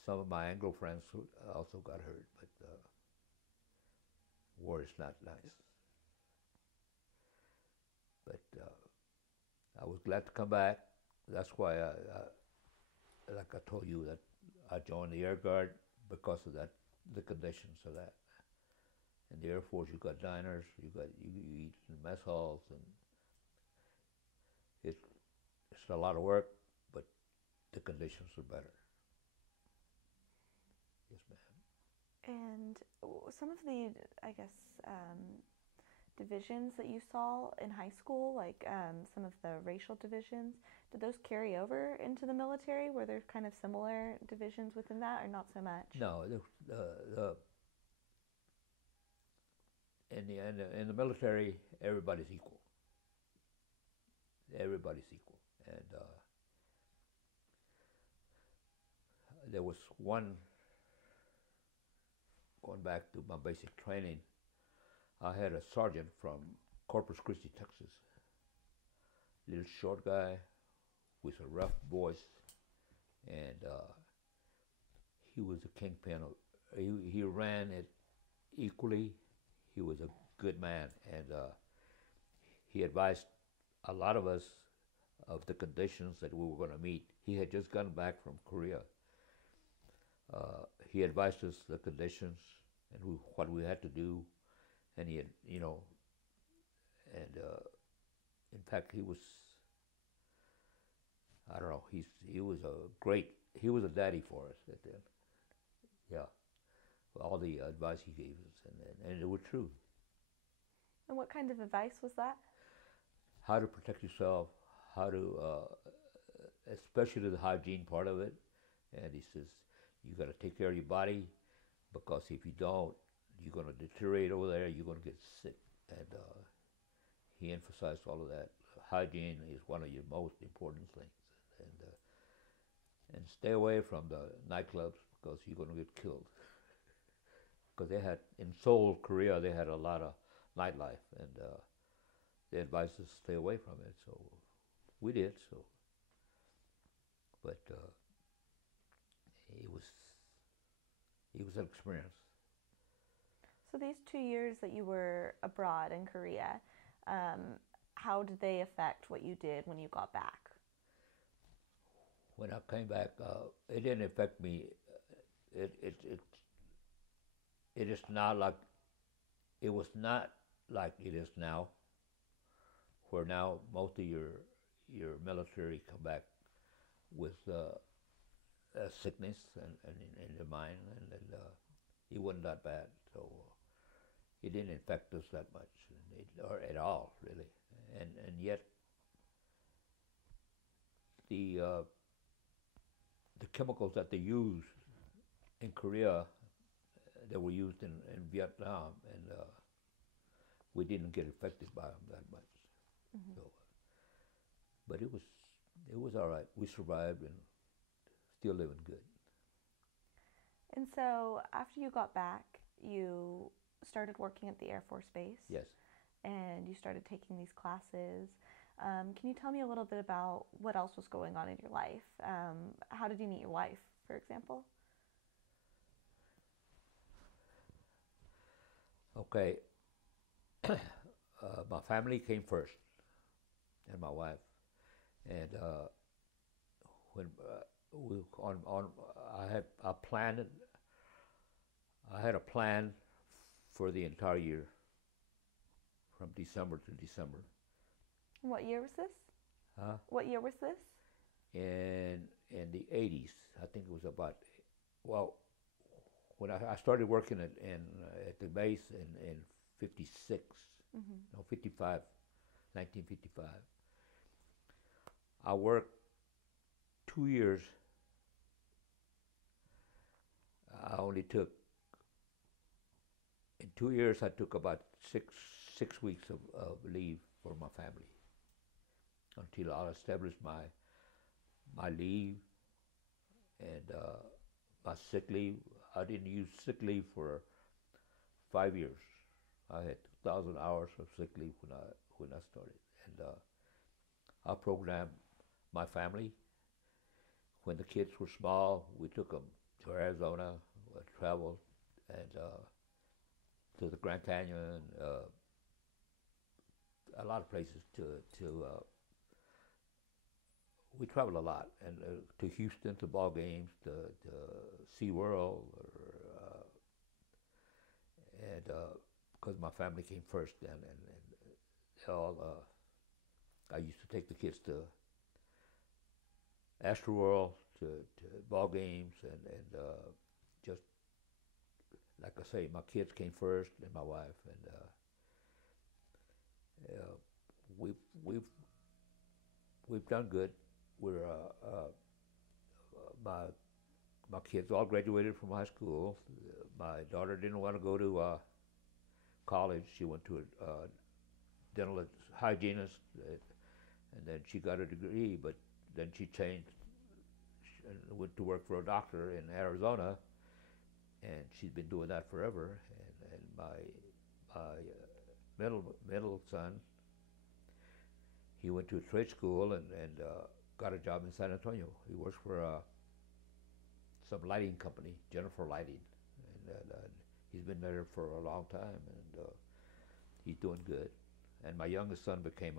some of my Anglo friends also got hurt. But war is not nice. But I was glad to come back. That's why like I told you, that I joined the Air Guard because of that, the conditions of that. In the Air Force, you got diners, you eat in mess halls, and it's a lot of work, but the conditions are better. Yes, ma'am. And some of the, I guess, divisions that you saw in high school, like some of the racial divisions, did those carry over into the military? Were there kind of similar divisions within that, or not so much? No, in the military, everybody's equal. Everybody's equal, and there was one going back to my basic training, I had a sergeant from Corpus Christi, Texas. Little short guy with a rough voice, and he was a kingpin. He ran it equally. He was a good man, and he advised a lot of us of the conditions that we were going to meet. He had just gotten back from Korea. He advised us the conditions and what we had to do, and he had, and in fact, he was, I don't know, he was he was a daddy for us at then. Yeah, all the advice he gave us, and it was true. And what kind of advice was that? How to protect yourself, how to, especially the hygiene part of it. And he says, you got to take care of your body, because if you don't, you're going to deteriorate over there, you're going to get sick. And he emphasized all of that. Hygiene is one of your most important things. And stay away from the nightclubs, because you're going to get killed. Because they had, in Seoul, Korea, they had a lot of nightlife, and they advised us to stay away from it. So we did. So, but it was an experience. So these 2 years that you were abroad in Korea, how did they affect what you did when you got back? When I came back, it didn't affect me. It is not like, it was not like it is now, where now most of your military come back with sickness and in their mind, and it wasn't that bad. So it didn't affect us that much, or at all, really. And yet the chemicals that they used in Korea, that were used in Vietnam, and we didn't get affected by them that much. Mm-hmm. So, but it was all right. We survived and still living good. And so after you got back, you started working at the Air Force Base. Yes. And you started taking these classes. Can you tell me a little bit about what else was going on in your life? How did you meet your wife, for example? Okay. My family came first, and my wife. And when I had a plan for the entire year, from December to December. What year was this? Huh? What year was this? In the 80s. I think it was about, well, when I started working at the base in 56, mm-hmm. no, 55, 1955. I worked 2 years. In 2 years, I took about six weeks of leave for my family, until I established my leave and my sick leave. I didn't use sick leave for 5 years. I had 2,000 hours of sick leave when I started, and I programmed my family. When the kids were small, we took them to Arizona, traveled, and to the Grand Canyon, a lot of places we traveled a lot, and to Houston, to ball games, to SeaWorld, and because my family came first then, and all, I used to take the kids to Astroworld, to ball games, and just, like I say, my kids came first, and my wife, and we've done good. We're my kids all graduated from high school. My daughter didn't want to go to college. She went to a dental hygienist, and then she got a degree. But then she changed and went to work for a doctor in Arizona. and she's been doing that forever. And my middle son, he went to a trade school and got a job in San Antonio. He works for some lighting company, Jennifer Lighting, and he's been there for a long time, and he's doing good. And my youngest son became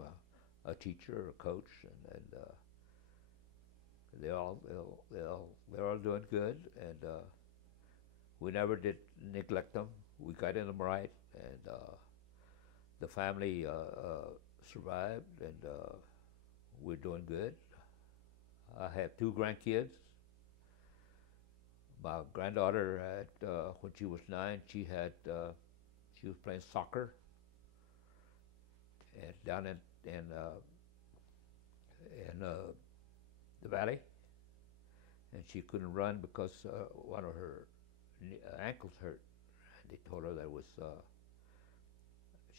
a teacher, a coach, and they're all doing good, and we never did neglect them. We guided them right, and the family survived, and we're doing good. I have two grandkids. My granddaughter had, when she was 9, she was playing soccer and down in the valley, and she couldn't run because one of her ankles hurt. And they told her that was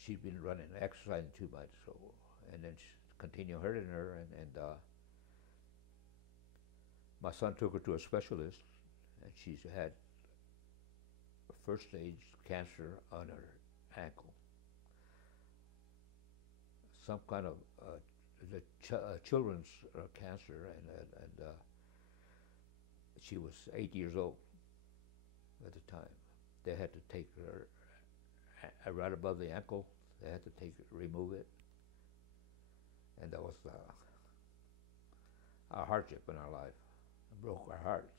she'd been running, exercising too much. So, and then she continued hurting her, and my son took her to a specialist, and she's had first stage cancer on her ankle. Some kind of children's cancer, and she was 8 years old at the time. They had to take her right above the ankle. They had to remove it, and that was a hardship in our life. It broke our hearts.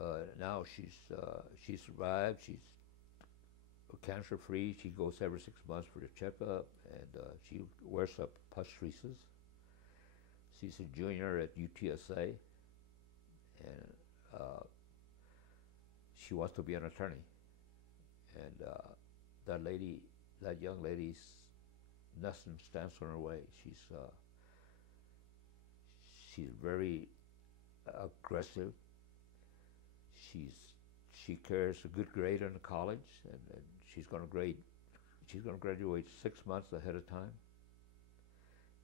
And now she survived. She's cancer free. She goes every 6 months for the checkup, and she wears up prosthesis. She's a junior at UTSA, and she wants to be an attorney. And that young lady's nothing stands in her way. She's very aggressive. She carries a good grade in college, and she's going to graduate 6 months ahead of time,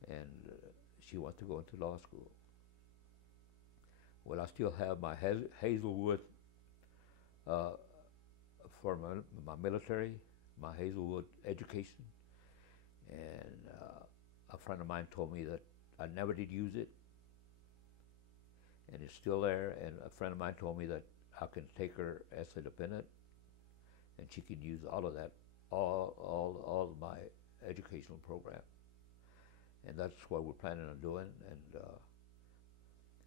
and she wants to go into law school. Well, I still have my Hazelwood for my military, my Hazelwood education, and a friend of mine told me that I never did use it, and it's still there. And a friend of mine told me that I can take her as a dependent, and she can use all of that, all of my educational program. And that's what we're planning on doing. And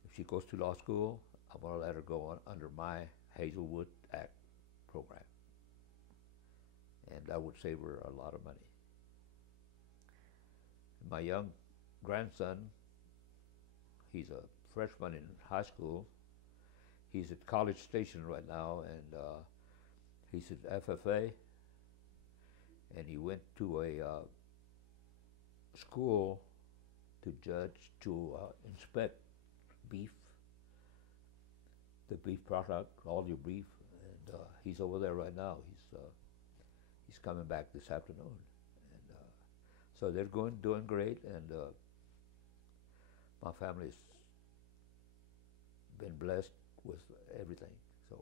if she goes to law school, I'm going to let her go on under my Hazelwood Act program. And that would save her a lot of money. My young grandson, he's a freshman in high school. He's at College Station right now, and he's at FFA, and he went to a school to inspect beef, the beef product, all your beef, and he's over there right now. He's coming back this afternoon, and so they're doing great, and my family's been blessed with everything. So,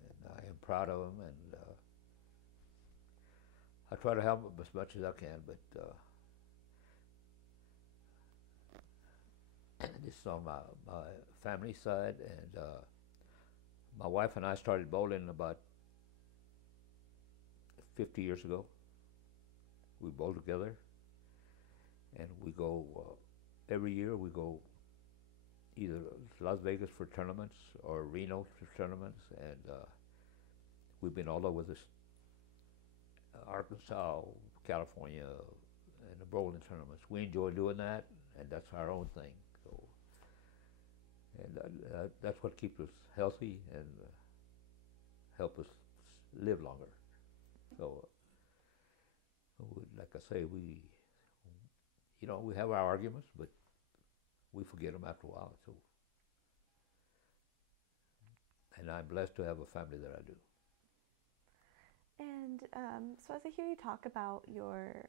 and I am proud of them, and I try to help them as much as I can. But this is on my family side, and my wife and I started bowling about 50 years ago. We bowl together, and we go every year. We go either Las Vegas for tournaments or Reno for tournaments, and we've been all over this Arkansas, California, and the bowling tournaments. We enjoy doing that, and that's our own thing. So, and that's what keeps us healthy and help us live longer. So, like I say, we have our arguments, but we forget them after a while. So, and I'm blessed to have a family that I do. And so as I hear you talk about your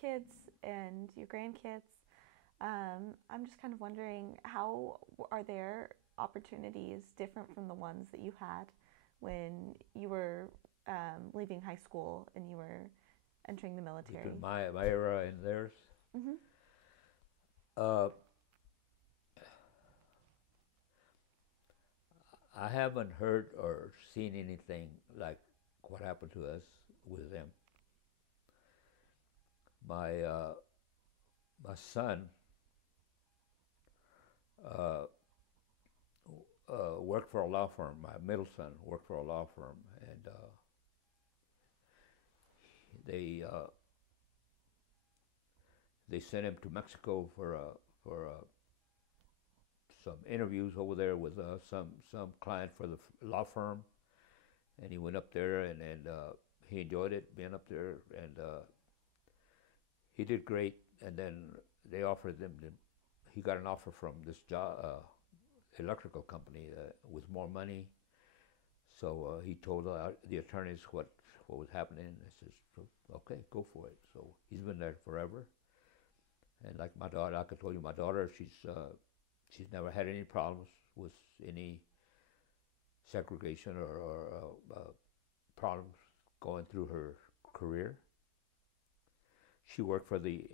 kids and your grandkids, I'm just kind of wondering, how are their opportunities different from the ones that you had when you were leaving high school and you were entering the military? Between my era and theirs. Mm-hmm. Uh, I haven't heard or seen anything like what happened to us with them. My son uh, worked for a law firm. My middle son worked for a law firm, and they sent him to Mexico for some interviews over there with some client for the law firm, and he went up there and he enjoyed it being up there, and he did great. And then they offered him he got an offer from this job electrical company with more money. So he told the attorneys what was happening. I says, okay, go for it. So he's been there forever. And like my daughter, like I told you, my daughter, she's never had any problems with any segregation or problems going through her career. She worked for the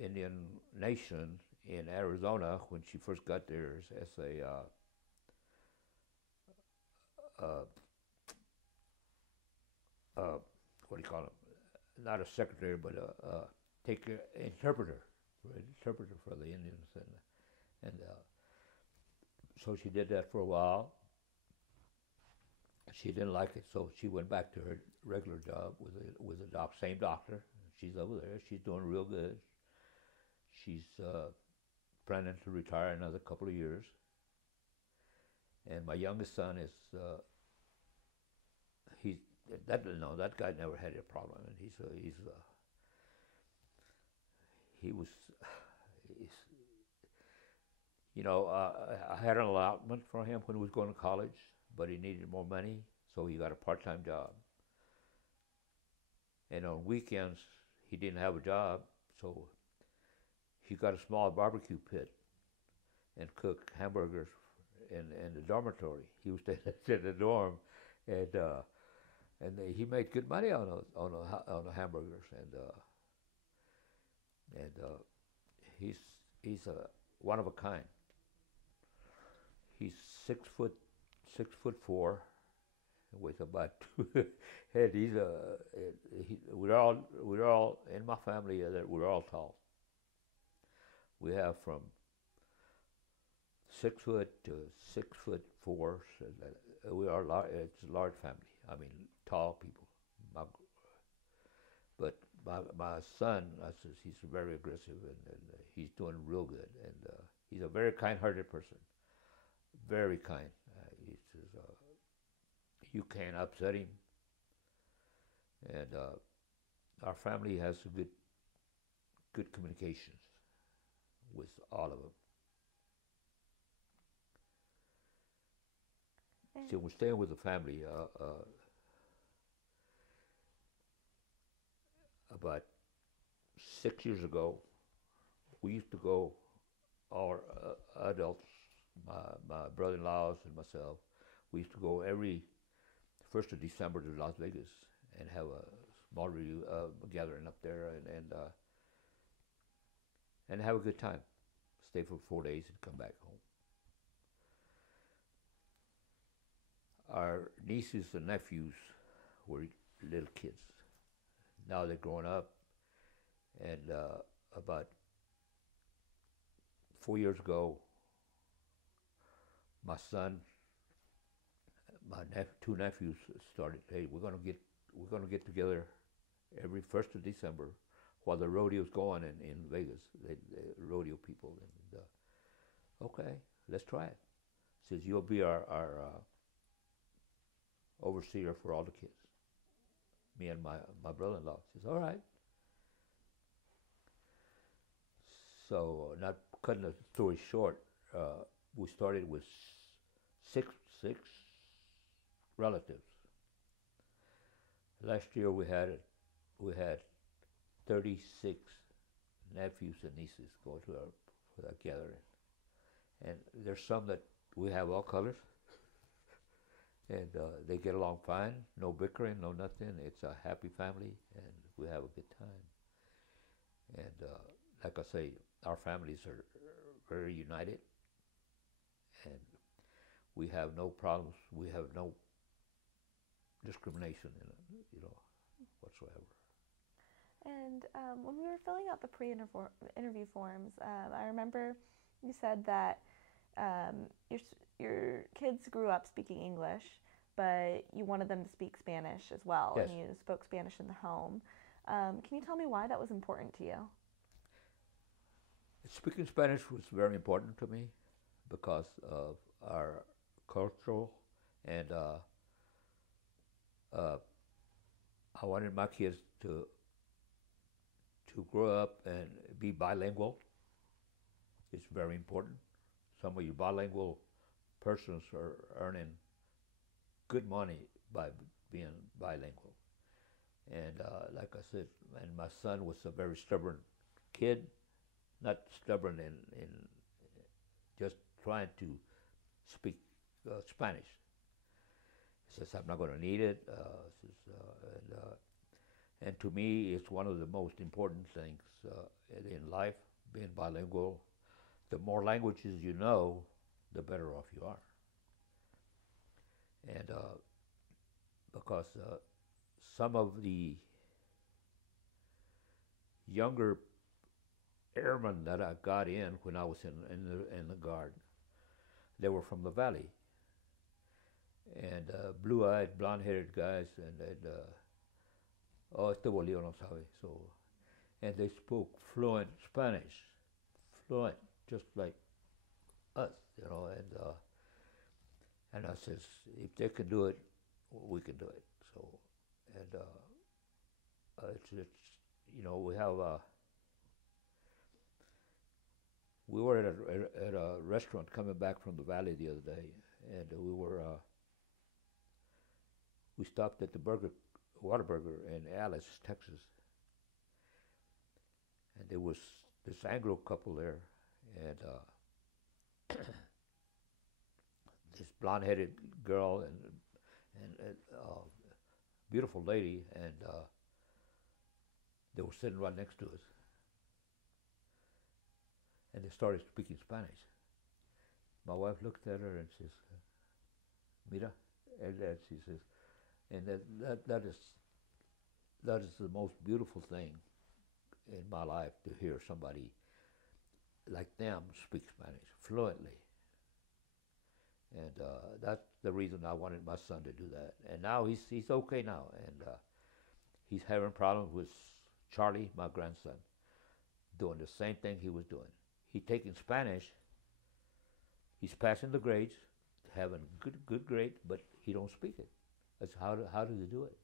Indian Nation in Arizona when she first got there as a what do you call it? Not a secretary, but interpreter for the Indians, and so she did that for a while. She didn't like it, so she went back to her regular job with the same doctor. She's over there. She's doing real good. She's planning to retire another couple of years. And my youngest son is that guy never had a problem. And I had an allotment for him when he was going to college, but he needed more money, so he got a part-time job. And on weekends, he didn't have a job, so he got a small barbecue pit and cooked hamburgers in the dormitory. He was staying in the dorm, and he made good money on the hamburgers, and he's one of a kind. He's 6'4", with about 2, and we're all in my family that we're all tall. We have from 6 foot to 6'4". We are it's a large family. I mean, tall people. But my son, he's very aggressive and he's doing real good. And he's a very kind-hearted person. Very kind. You can't upset him. And our family has a good communications with all of them. So we're staying with the family. About 6 years ago, we used to go, our adults, my brother-in-laws and myself, we used to go every 1st of December to Las Vegas and have a small gathering up there and have a good time. Stay for 4 days and come back home. Our nieces and nephews were little kids. Now they're growing up, and about 4 years ago, my son, my 2 nephews started. Hey, we're gonna get together every 1st of December while the rodeo's going in Vegas. The rodeo people. And okay, let's try it. Says you'll be our overseer for all the kids. Me and my brother-in-law. Says all right. So not cutting the story short, we started with six relatives. Last year we had 36 nephews and nieces go to for that gathering. And there's some that we have all colors, and they get along fine. No bickering, no nothing. It's a happy family, and we have a good time. And like I say, our families are very united, and we have no problems. We have no discrimination in it, whatsoever. And when we were filling out the pre-interview forms, I remember you said that your kids grew up speaking English, but you wanted them to speak Spanish as well, Yes. and you spoke Spanish in the home. Can you tell me why that was important to you? Speaking Spanish was very important to me because of our cultural, and I wanted my kids to grow up and be bilingual. It's very important. Some of you bilingual persons are earning good money by being bilingual. And like I said, and my son was a very stubborn kid, not stubborn in just trying to speak Spanish. He says, I'm not going to need it. And to me, it's one of the most important things in life, being bilingual. The more languages you know, the better off you are. And because some of the younger airmen that I got in when I was in the Guard, they were from the Valley. And blue-eyed, blonde-haired guys, and este bolillo no sabe. So, and they spoke fluent Spanish, fluent, just like us, and I says, if they can do it, we can do it. So, and it's we have we were at a restaurant coming back from the Valley the other day, and we stopped at the Whataburger in Alice, Texas, and there was this Anglo couple there, and this blonde-headed girl and beautiful lady, and they were sitting right next to us, and they started speaking Spanish. My wife looked at her and says, "Mira," and she says, and that is the most beautiful thing in my life, to hear somebody like them speak Spanish fluently. And that's the reason I wanted my son to do that. And now he's okay now, and he's having problems with Charlie, my grandson, doing the same thing he was doing. He's taking Spanish. He's passing the grades, having good grade, but he don't speak it. That's how does he do it?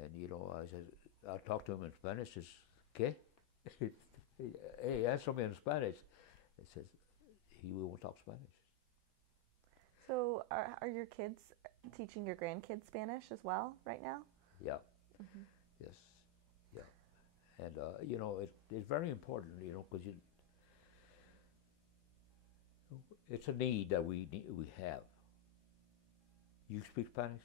And I talked to him in Spanish. Says, "¿Qué?" Hey, answer me in Spanish. It says he won't talk Spanish. So are your kids teaching your grandkids Spanish as well right now? Yeah. Mm-hmm. Yes. Yeah. And it's very important, because it's a need that we have. You speak Spanish?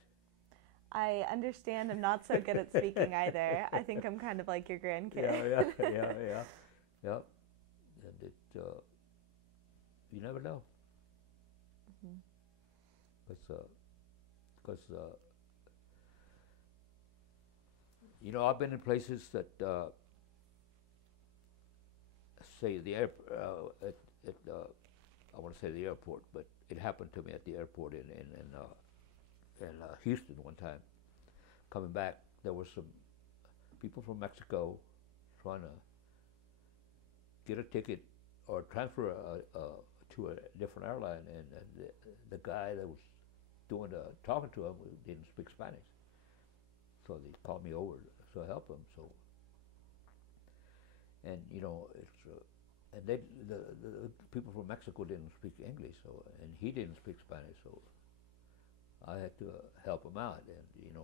I understand. I'm not so good at speaking either. I think I'm kind of like your grandkid. Yeah. And it, you never know. Because I've been in places that say the air at I want to say the airport, but it happened to me at the airport in Houston one time. Coming back, there were some people from Mexico trying to get a ticket or transfer to a different airline, and the guy that was talking to him didn't speak Spanish, so they called me over to help him. So, and it's. And the people from Mexico didn't speak English, and he didn't speak Spanish, so I had to help him out, and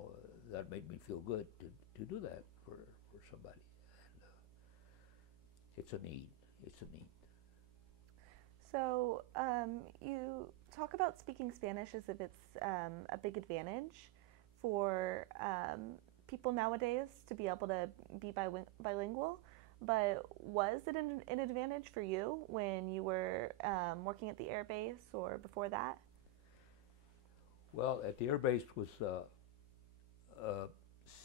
that made me feel good to do that for somebody. It's a need. It's a need. So you talk about speaking Spanish as if it's a big advantage for people nowadays to be able to be bilingual. But was it an advantage for you when you were working at the air base or before that? Well, at the air base was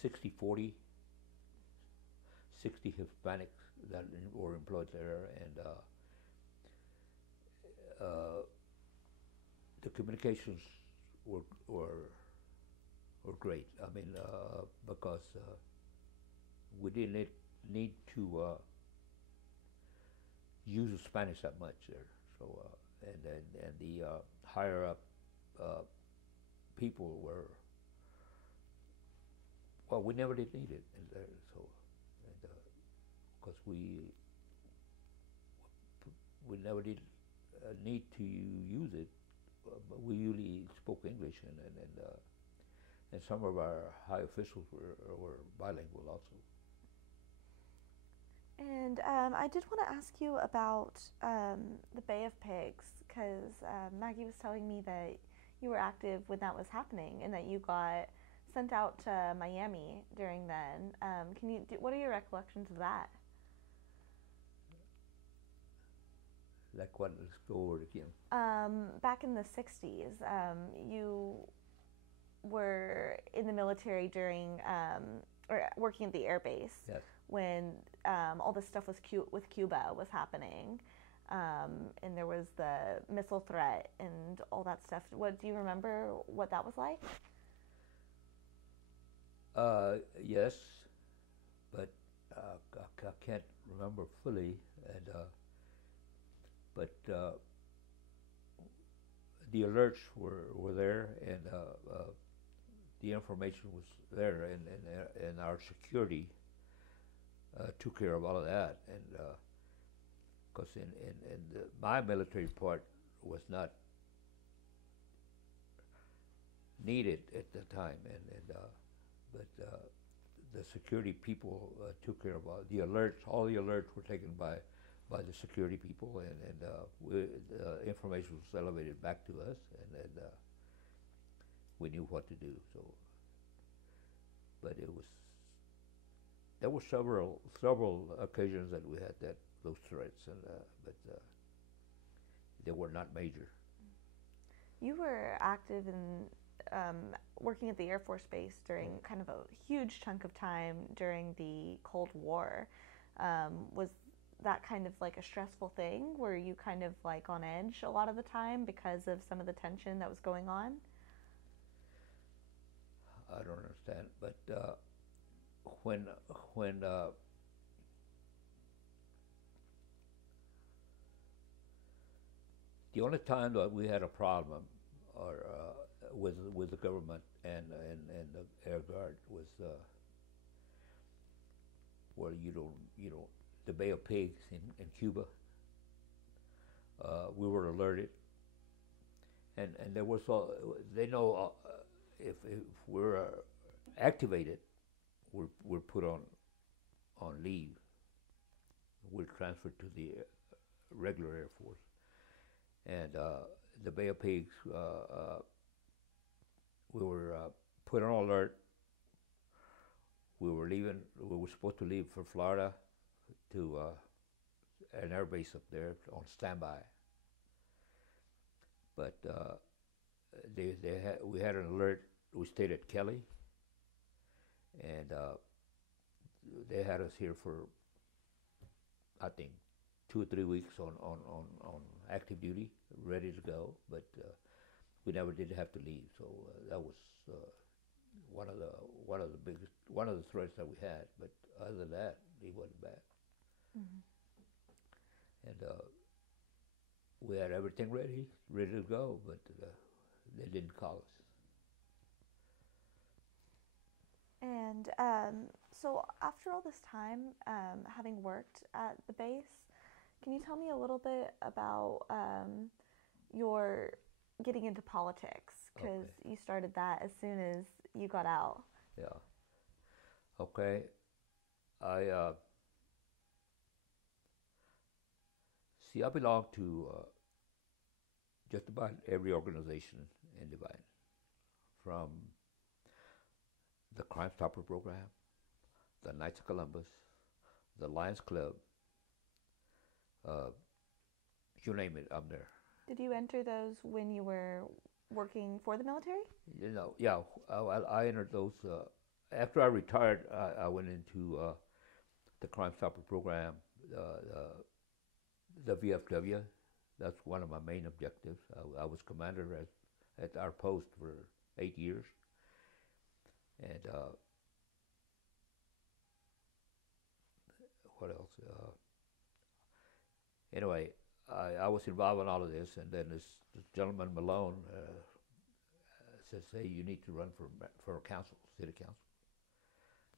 60-40, 60 Hispanics that were employed there, and the communications were were, were great. I mean, because we didn't need to use the Spanish that much there. So and the higher up people were, well, we never did need it in there. So because we never did need to use it, but we usually spoke English, and some of our high officials were bilingual also. And I did want to ask you about the Bay of Pigs, because Maggie was telling me that you were active when that was happening and that you got sent out to Miami during then. What are your recollections of that? Like what? Let's go over it again. Back in the 60s, you were in the military during, or working at the air base. Yes. When all this stuff with Cuba was happening, and there was the missile threat and all that stuff. What do you remember? What that was like? Yes, but I can't remember fully, and but the alerts were there, and the information was there, and our security took care of all of that, and because my military part was not needed at the time, but the security people took care of all the alerts. All the alerts were taken by the security people, and the information was elevated back to us, and we knew what to do. So, but there were several occasions that we had those threats, and but they were not major. You were active in working at the Air Force Base during kind of a huge chunk of time during the Cold War. Was that kind of like a stressful thing? Were you kind of like on edge a lot of the time because of some of the tension that was going on? I don't understand, but when the only time that we had a problem or with the government and the Air Guard was where you don't the Bay of Pigs in Cuba. We were alerted, and there was they know if we're activated, we're put on leave. We're transferred to the regular Air Force, and the Bay of Pigs. We were put on alert. We were leaving. We were supposed to leave for Florida to an air base up there on standby. But we had an alert. We stayed at Kelly, and they had us here for, I think, 2 or 3 weeks on active duty, ready to go. But we never did have to leave. So that was one of the threats that we had. But other than that, it wasn't bad. Mm-hmm. And we had everything ready to go, but they didn't call us. And so after all this time, having worked at the base, can you tell me a little bit about your getting into politics? Because you started that as soon as you got out. Yeah. Okay. I See, I belong to just about every organization in Devine, from the Crime Stopper program, the Knights of Columbus, the Lions Club, uh, you name it, I'm there. Did you enter those when you were working for the military? You know, yeah, I entered those. After I retired, I went into the Crime Stopper program, the VFW. That's one of my main objectives. I was commander at our post for 8 years. And what else? Anyway, I was involved in all of this, and then this gentleman Malone says, "Hey, you need to run for council, city council."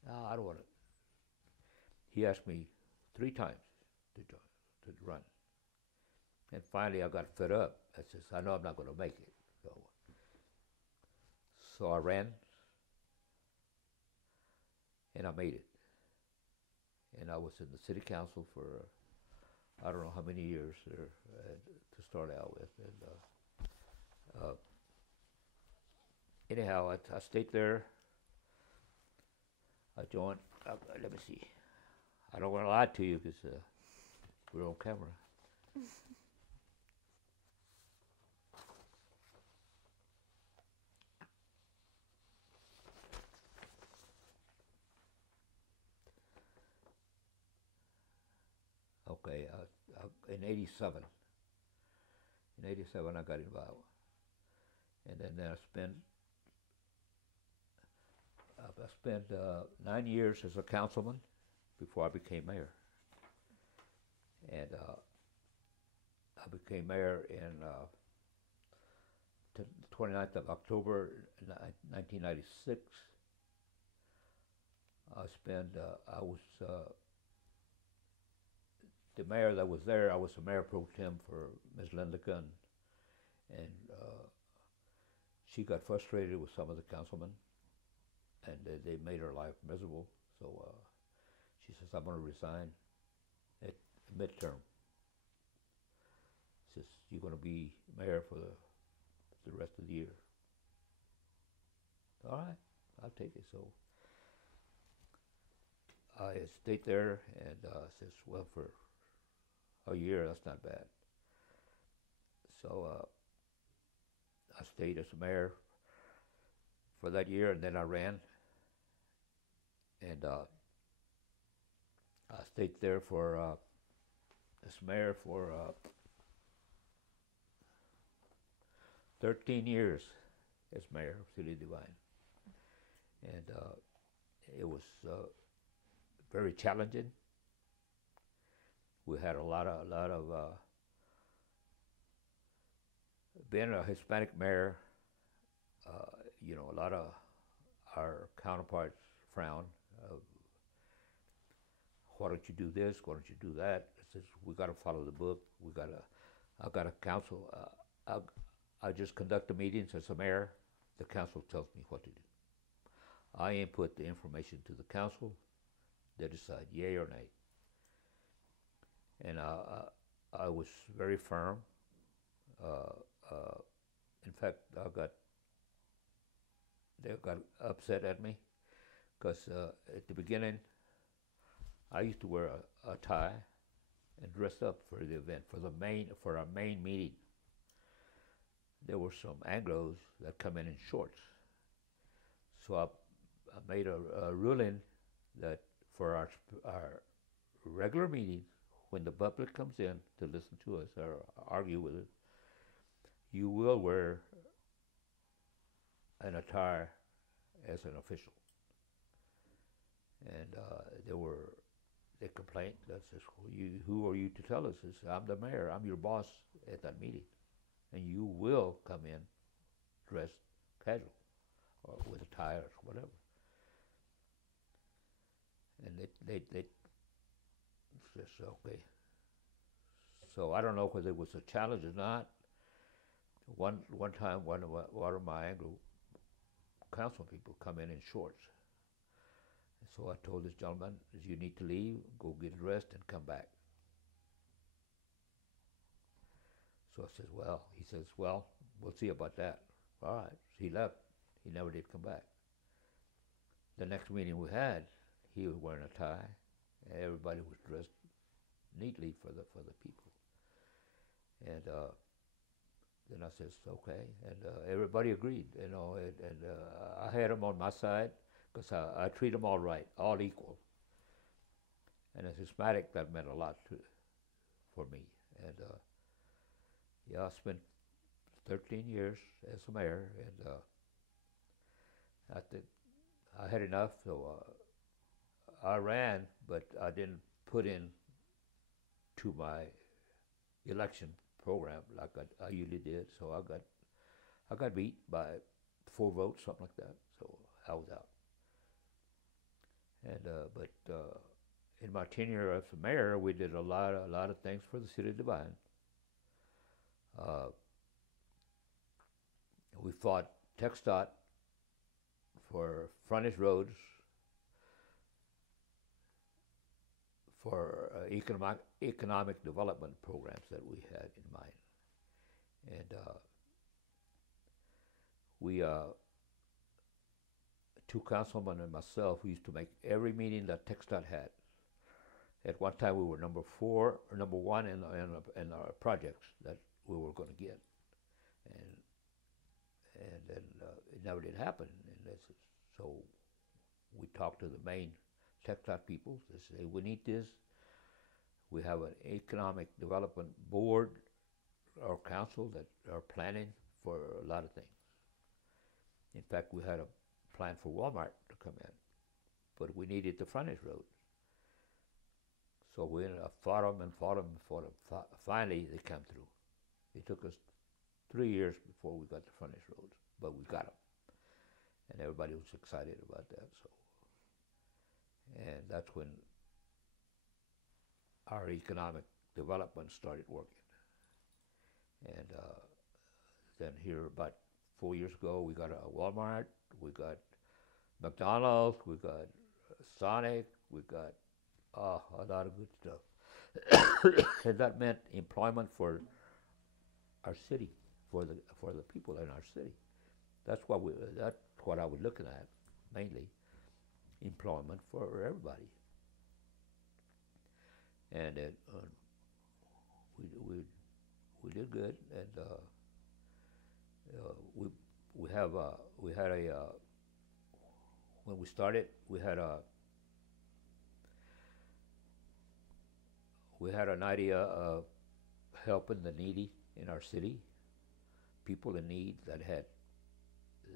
No, I don't want to. He asked me 3 times to run, and finally I got fed up. I says, "I know I'm not going to make it." So I ran, and I made it. And I was in the city council for I don't know how many years there to start out with. And anyhow, I stayed there. I joined. Let me see. I don't want to lie to you because we're on camera. Okay, in '87. In '87, I got involved, and then I spent 9 years as a councilman before I became mayor, and I became mayor in the 29th of October 1996. I was the mayor that was there. I was the mayor pro tem for Ms. Linda Gunn, and she got frustrated with some of the councilmen, and they made her life miserable. So she says, "I'm going to resign at midterm." Says, "You're going to be mayor for the rest of the year." All right, I'll take it. So I stayed there, and says, "Well, for a year, that's not bad." So I stayed as mayor for that year, and then I ran, and I stayed there for as mayor for 13 years as mayor of City of Devine, and it was very challenging. We had a lot of being a Hispanic mayor. A lot of our counterparts frown. Why don't you do this? Why don't you do that? It says we got to follow the book. I got a council. I just conduct the meetings as a mayor. The council tells me what to do. I input the information to the council. They decide yay or nay. And I was very firm. In fact, they got upset at me because at the beginning, I used to wear a tie and dress up for the event for our main meeting. There were some Anglos that come in shorts, so I made a ruling that for our regular meetings, when the public comes in to listen to us or argue with us, you will wear an attire as an official. And they complained. That says, who are you to tell us this? I'm the mayor. I'm your boss at that meeting. And you will come in dressed casual or with a tie or whatever. And they says, okay. So I don't know whether it was a challenge or not. One time, one of my Anglo council people come in shorts. And so I told this gentleman, you need to leave, go get dressed, and come back. So I says, well, he says, well, we'll see about that. All right. So he left. He never did come back. The next meeting we had, he was wearing a tie. Everybody was dressed neatly for the people. And then I says, okay. And everybody agreed, you know. And I had them on my side because I treat them all right, all equal. And as Hispanic, that meant a lot for me. And yeah, I spent 13 years as a mayor, and I think I had enough, so I ran, but I didn't put in to my election program like I usually did. So I got beat by 4 votes, something like that. So I was out. And but in my tenure as a mayor, we did a lot of things for the city of Devine. We fought TxDOT for frontage roads, for economic development programs that we had in mind. And we, 2 councilmen and myself, we used to make every meeting that TxDOT had. At one time, we were number 4 or number 1 in our projects that we were going to get, and then it never did happen. And so we talked to the main TxDOT people. They say, we need this. We have an economic development board or council that are planning for a lot of things. In fact, we had a plan for Walmart to come in, but we needed the frontage road. So we ended up fought them. Finally, they came through. It took us 3 years before we got the frontage roads, but we got them. And everybody was excited about that. So, and that's when our economic development started working. And then here about 4 years ago, we got a Walmart, we got McDonald's, we got Sonic, we got a lot of good stuff. And that meant employment for our city, for the people in our city. That's what I was looking at, mainly, employment for everybody. And it, we did good, and we had a when we started, we had an idea of helping the needy in our city, people in need that had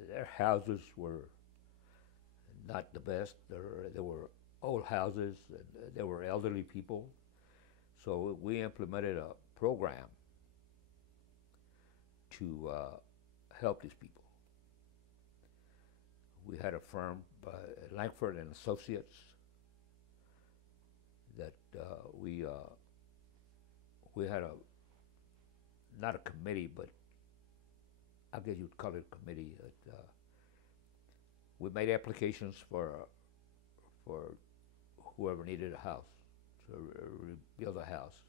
their houses were not the best. There were old houses, and there were elderly people. So we implemented a program to help these people. We had a firm, Langford and Associates, that we had not a committee, but I guess you'd call it a committee. We made applications for whoever needed a house, to rebuild a house.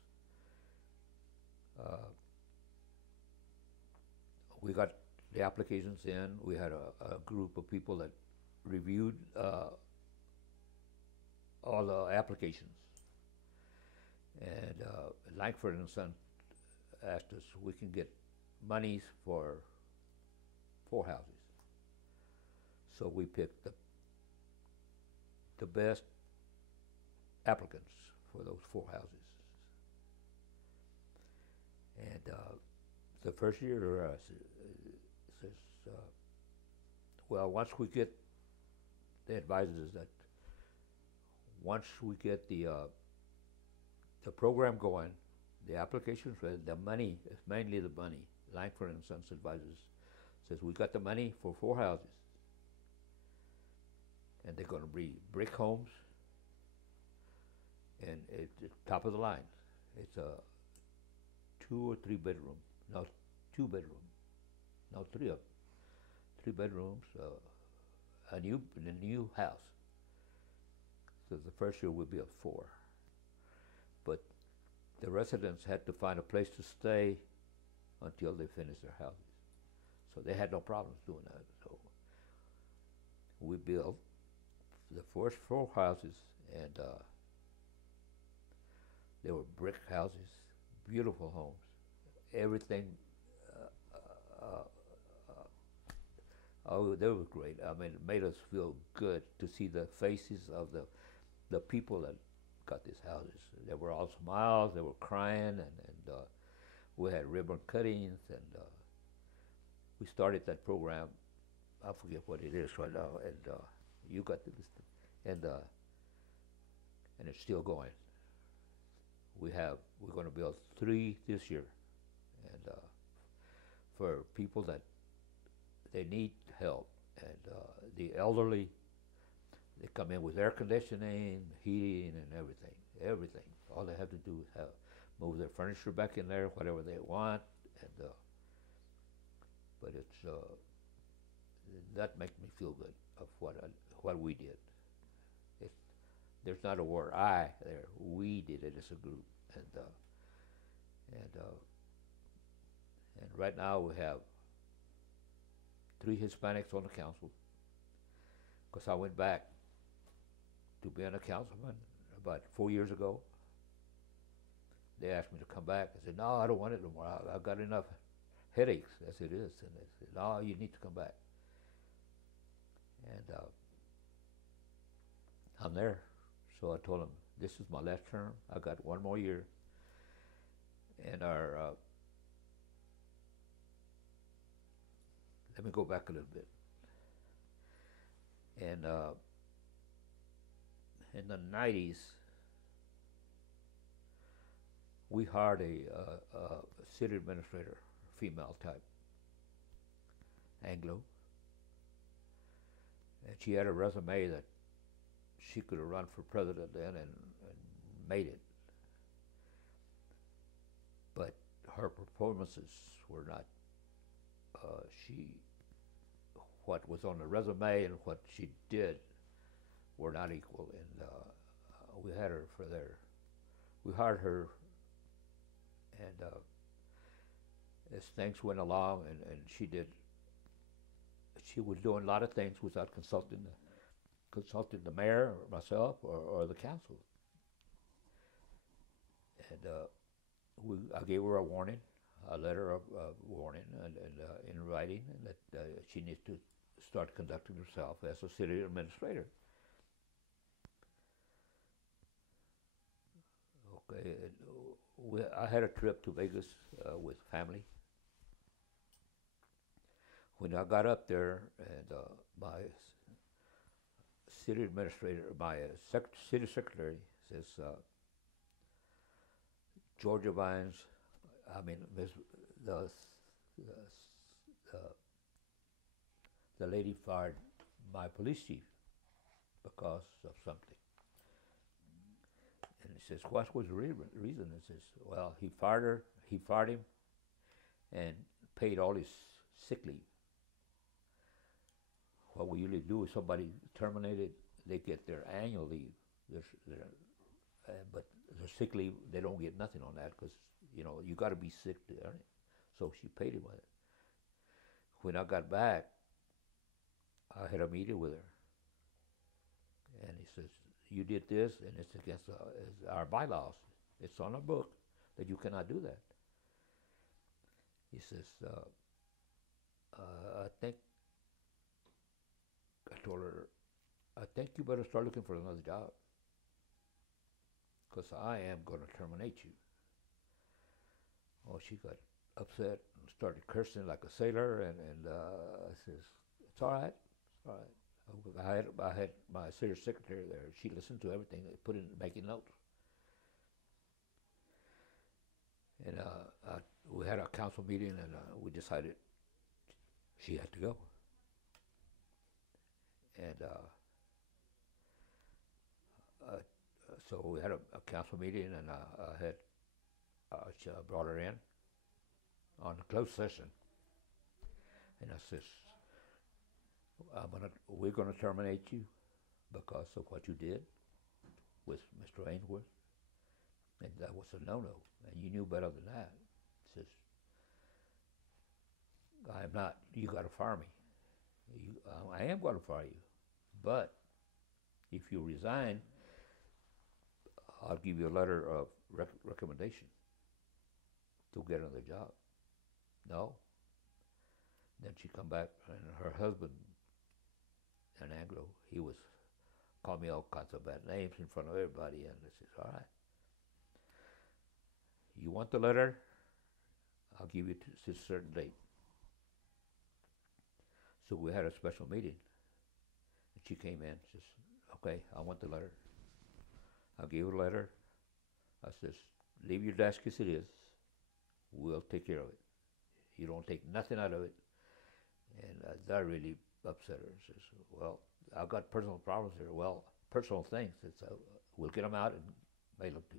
We got the applications in. We had a group of people that reviewed all the applications. And Langford and Son asked us if we can get monies for 4 houses. So we picked the best applicants for those 4 houses. And the first year says, well, once we get, the advisors that once we get the program going, the applications, the money, it's mainly the money. Langford and Sons advisors says, we got the money for 4 houses. And they're going to be brick homes, and it's top of the line. It's a 2 or 3 bedroom, no, 2 bedroom, no, 3 of them. 3 bedrooms, a new house. So the first year will be a 4. But the residents had to find a place to stay until they finished their houses. So they had no problems doing that. So we built the first 4 houses, and they were brick houses, beautiful homes. Everything, oh, they were great. I mean, it made us feel good to see the faces of the people that got these houses. They were all smiles, they were crying, and we had ribbon cuttings, and we started that program. I forget what it is right now, and you got to listen, and it's still going. We're going to build 3 this year, and for people that they need help, and the elderly, they come in with air conditioning, heating, and everything. All they have to do is move their furniture back in there, whatever they want, and but it's that makes me feel good of what we did. There's not a word I there. We did it as a group, and right now we have 3 Hispanics on the council. Because I went back to being a councilman about 4 years ago. They asked me to come back. I said, no, I don't want it no more. I've got enough headaches as it is. And they said, no, you need to come back. And I'm there. So I told them, this is my last term. I got 1 more year. And let me go back a little bit. And in the 90s, we hired a city administrator, female type, Anglo. And she had a resume that she could have run for president then and made it. But her performances were not, what was on the resume and what she did were not equal. And we had her for there. We hired her, and as things went along, and she was doing a lot of things without consulting the mayor or myself or the council. And I gave her a warning, a letter of warning, and in writing, and that she needs to start conducting herself as a city administrator. Okay, I had a trip to Vegas with family. When I got up there, and my city administrator, my city secretary says, Georgia Vines, the lady fired my police chief because of something. And he says, what was the reason? He says, well, he fired him and paid all his sick leave. What we usually do is somebody terminated, they get their annual leave, but their sick leave, they don't get nothing on that because, you got to be sick to earn it. So she paid him with it. When I got back, I had a meeting with her. And he says, you did this, and it's against our bylaws. It's on our book that you cannot do that. He says, I told her, I think you better start looking for another job because I am going to terminate you. Oh, she got upset and started cursing like a sailor, and I says, it's all right, it's all right. I had my city secretary there. She listened to everything, put in making notes. And we had a council meeting, and we decided she had to go. And so we had a council meeting, and I brought her in on a closed session. And I says, we're going to terminate you because of what you did with Mr. Ainsworth. And that was a no-no, and you knew better than that. Says, I'm not. You got to fire me. I am going to fire you. But if you resign, I'll give you a letter of recommendation to get another job. No. Then she come back, and her husband, an Anglo, he was called me all kinds of bad names in front of everybody, and I says, all right, you want the letter? I'll give you to a certain date. So we had a special meeting, and she came in, says, okay, I want the letter. I gave her the letter. I says, leave your desk as it is. We'll take care of it. You don't take nothing out of it. And that really upset her. Says, well, I've got personal problems here. Well, personal things. It's, we'll get them out and mail them to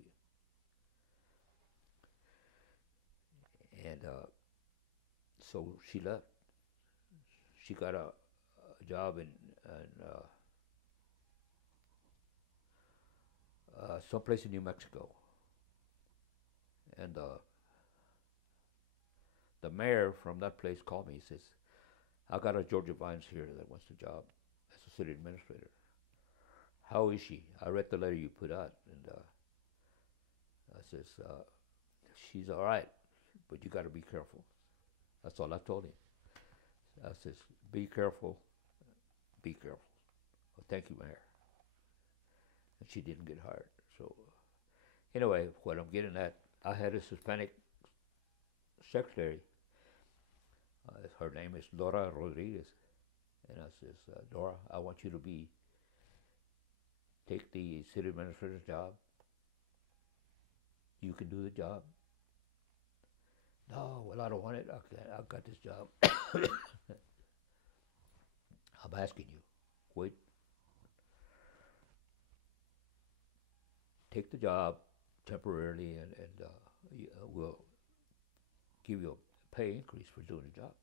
you. And so she left. She got a job in someplace in New Mexico. And the mayor from that place called me. He says, I got a Georgia Vines here that wants the job as a city administrator. How is she? I read the letter you put out, and I says, she's all right, but you got to be careful. That's all I told him. I says, be careful, be careful. Well, thank you, Mayor. And she didn't get hired. So anyway, what I'm getting at, I had a Hispanic secretary. Her name is Dora Rodriguez. And I says, Dora, I want you to take the city administrator's job. You can do the job. No, well, I don't want it. I've got this job. I'm asking you, wait. Take the job temporarily, and we'll give you a pay increase for doing the job.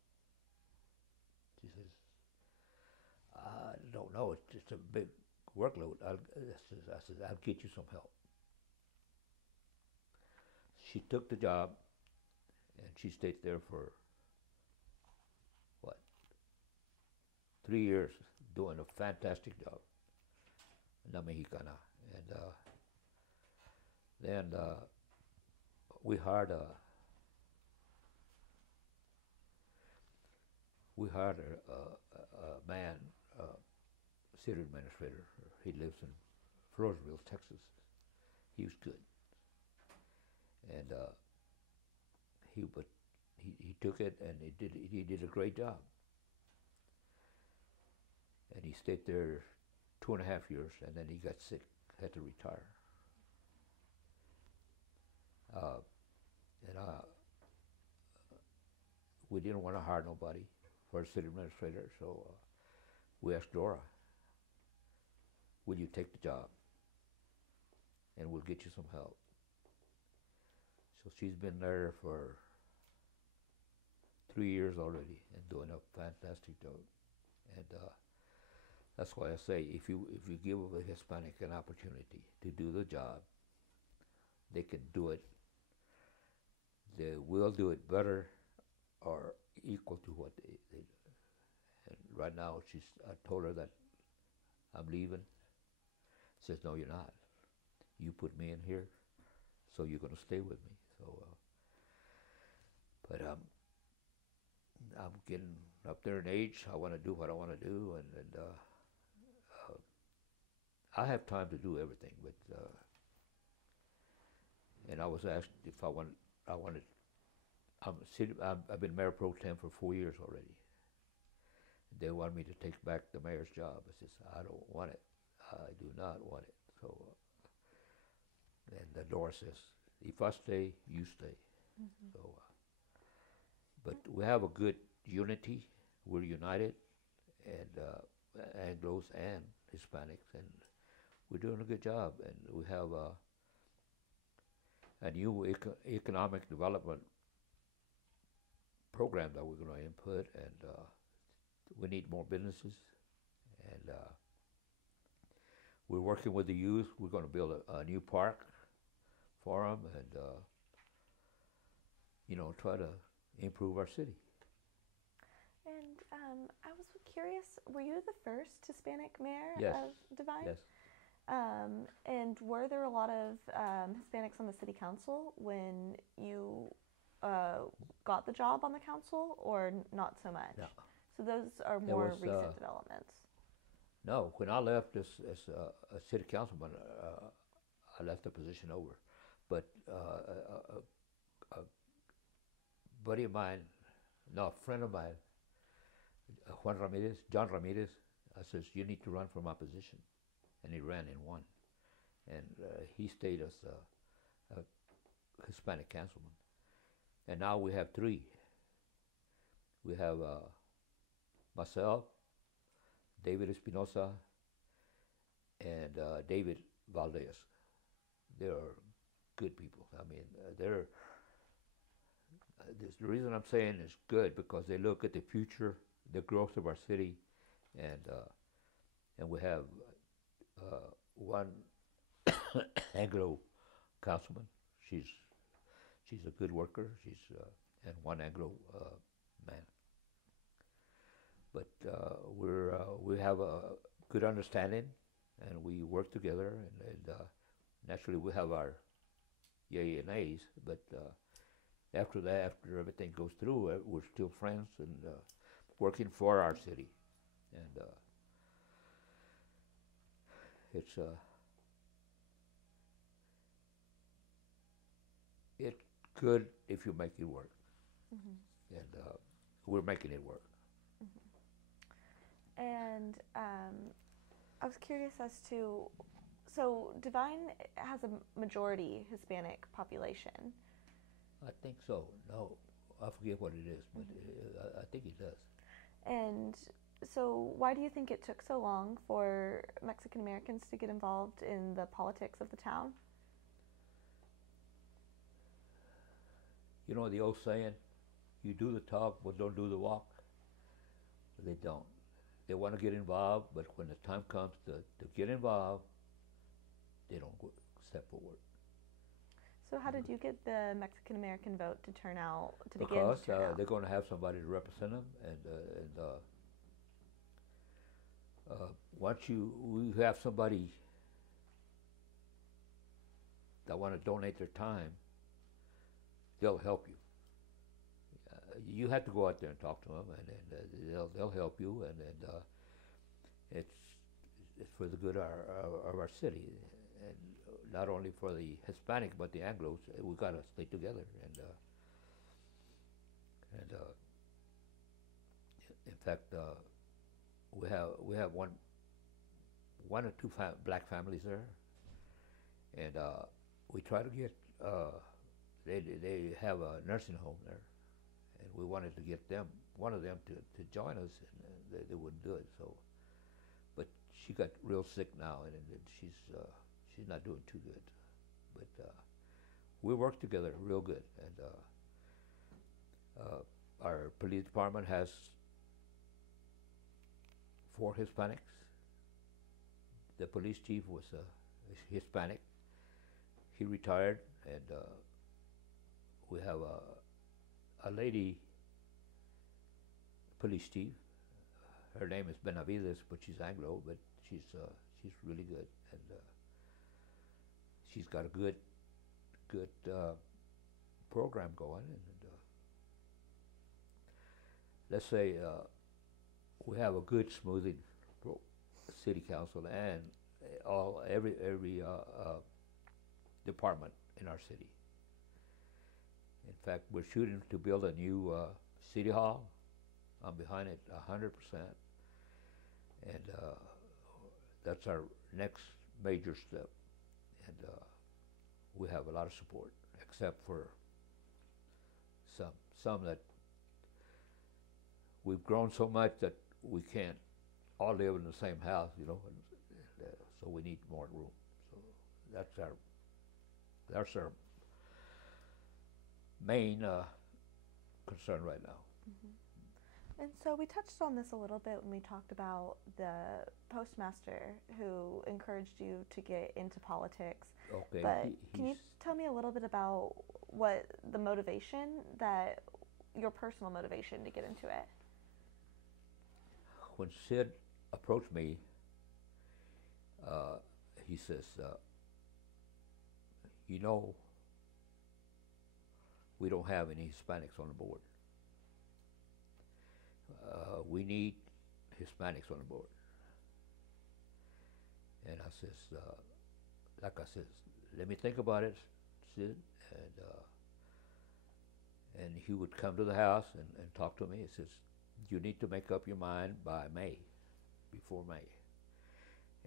She says, I don't know. It's just a big workload. I said, I'll get you some help. She took the job, and she stayed there for, 3 years, doing a fantastic job. La Mexicana. And then we hired a man, city administrator. He lives in Floresville, Texas. He was good, and he took it, and he did a great job. And he stayed there 2.5 years, and then he got sick, had to retire. We didn't want to hire nobody for a city administrator, so we asked Dora, will you take the job? And we'll get you some help. So she's been there for 3 years already and doing a fantastic job. And that's why I say, if you give a Hispanic an opportunity to do the job, they can do it. They will do it better or equal to what they do. And right now, I told her that I'm leaving. She says, no, you're not. You put me in here, so you're going to stay with me. So, but I'm getting up there in age. I want to do what I want to do, and I have time to do everything. But and I was asked if I wanted. I've been mayor pro tem for 4 years already. They want me to take back the mayor's job. I says, I don't want it. I do not want it. So, and the Dora says, if I stay, you stay. Mm-hmm. So, but we have a good unity. We're united, and Anglos and Hispanics, and we're doing a good job. And we have a new economic development program that we're going to input, and we need more businesses. And we're working with the youth. We're going to build a new park for them, and try to improve our city. And I was curious, were you the first Hispanic mayor Yes. of Devine? Yes. And were there a lot of Hispanics on the city council when you got the job on the council, or not so much? No. So those are There more was, recent developments. No, when I left as a city councilman, I left the position over. But a buddy of mine, no, a friend of mine, John Ramirez, says, you need to run for my position. And he ran and won. And he stayed as a Hispanic councilman. And now we have three. We have myself, David Espinosa, and David Valdez. They're good people. I mean, the reason I'm saying is good because they look at the future, the growth of our city, and we have one Anglo councilman. She's a good worker. And one Anglo man. But we have a good understanding, and we work together. And naturally, we have our yay and nays. But after that, after everything goes through, we're still friends and working for our city. And it's good if you make it work. Mm-hmm. And we're making it work. Mm-hmm. And I was curious as to, so Devine has a majority Hispanic population. I think so. No, I forget what it is, but I think it does. And so why do you think it took so long for Mexican Americans to get involved in the politics of the town? You know the old saying, you do the talk but don't do the walk? They don't. They want to get involved, but when the time comes to get involved, they don't step forward. So how did you get the Mexican American vote to turn out, to begin because to turn out? they're going to have somebody to represent them, and once we have somebody that want to donate their time, they'll help you. You have to go out there and talk to them, and they'll help you, and it's for the good of our city, and not only for the Hispanic but the Anglos. We got to stay together, and in fact, we have one or two black families there, and we try to get. They have a nursing home there, and we wanted to get one of them to join us, and they wouldn't do it. So, but she got real sick now, and she's not doing too good. But we work together real good, and our police department has 4 Hispanics. The police chief was Hispanic. He retired, and we have a lady police chief. Her name is Benavides, but she's Anglo, but she's really good, and she's got a good program going. And let's say we have a good smoothing city council and every department in our city. In fact, we're shooting to build a new city hall. I'm behind it 100%, and that's our next major step. And we have a lot of support, except for some that we've grown so much that we can't all live in the same house, so we need more room. So that's our main concern right now. Mm-hmm. And so we touched on this a little bit when we talked about the postmaster who encouraged you to get into politics. Okay. But can you tell me a little bit about what the motivation, your personal motivation to get into it? when Sid approached me, uh, he says, you know, we don't have any Hispanics on the board. We need Hispanics on the board. And I says, like I says, let me think about it, Sid. And he would come to the house and talk to me. He says, you need to make up your mind by May, before May.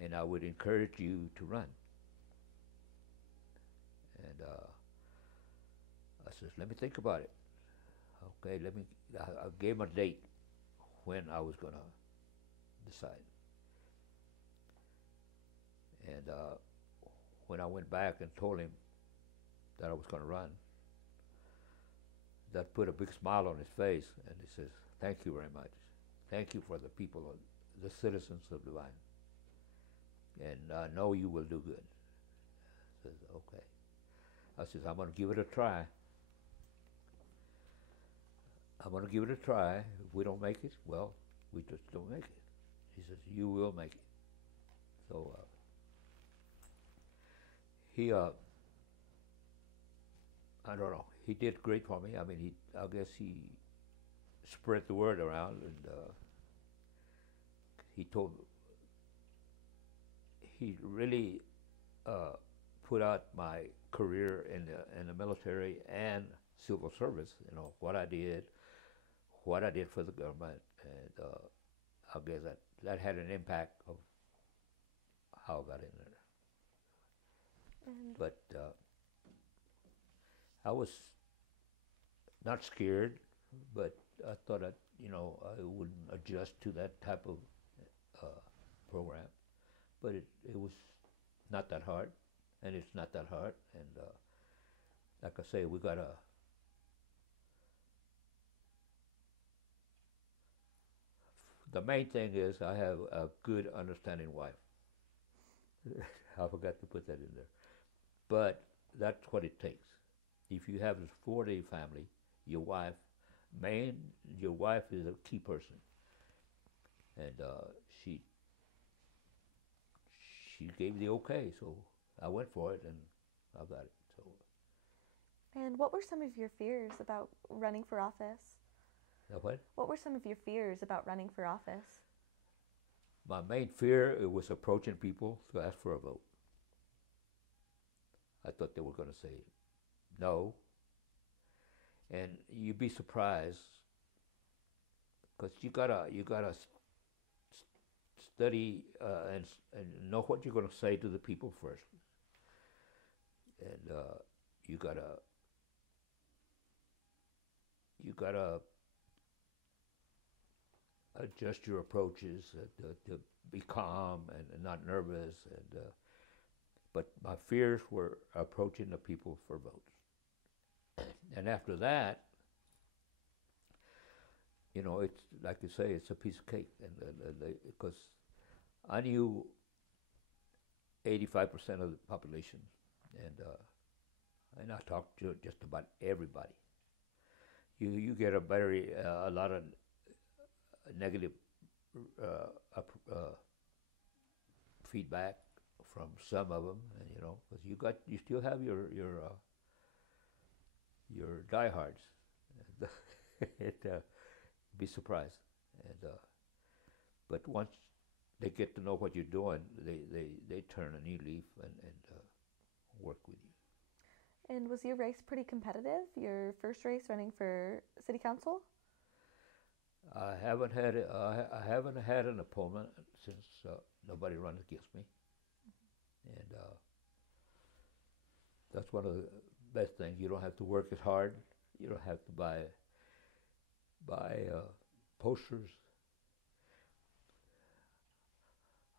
And I would encourage you to run. And I says, let me think about it. Okay, I gave him a date when I was going to decide. And when I went back and told him that I was going to run, that put a big smile on his face, and he says, thank you very much. Thank you for the people, the citizens of Devine. And I know you will do good. I says, okay. I says, I'm going to give it a try. I'm going to give it a try. If we don't make it, well, we just don't make it. He says, you will make it. So he, I don't know, he did great for me. I mean, I guess he spread the word around, and he really put out my career in the military and civil service. You know what I did for the government, and I guess that had an impact of how I got in there. But I was not scared, but I thought I wouldn't adjust to that type of program. But it was not that hard, and it's not that hard. And like I say, we got the main thing is I have a good, understanding wife. I forgot to put that in there. But that's what it takes. If you have this 4-day family, your wife is a key person. And she gave the okay, so I went for it, and I got it. So. And what were some of your fears about running for office? What? What were some of your fears about running for office? My main fear was approaching people to ask for a vote. I thought they were going to say no. And you'd be surprised, because you gotta study and know what you're going to say to the people first. And you gotta adjust your approaches to be calm and not nervous. And but my fears were approaching the people for votes. And after that, it's like you say, it's a piece of cake, and because I knew 85% of the population, and I talked to just about everybody. You get a lot of negative feedback from some of them, and because you still have your diehards. Be surprised, and but once they get to know what you're doing, they turn a new leaf and work with you. And was your race pretty competitive? Your first race running for city council? I haven't had an opponent since nobody run against me, and that's one of the best things. You don't have to work as hard. You don't have to buy posters.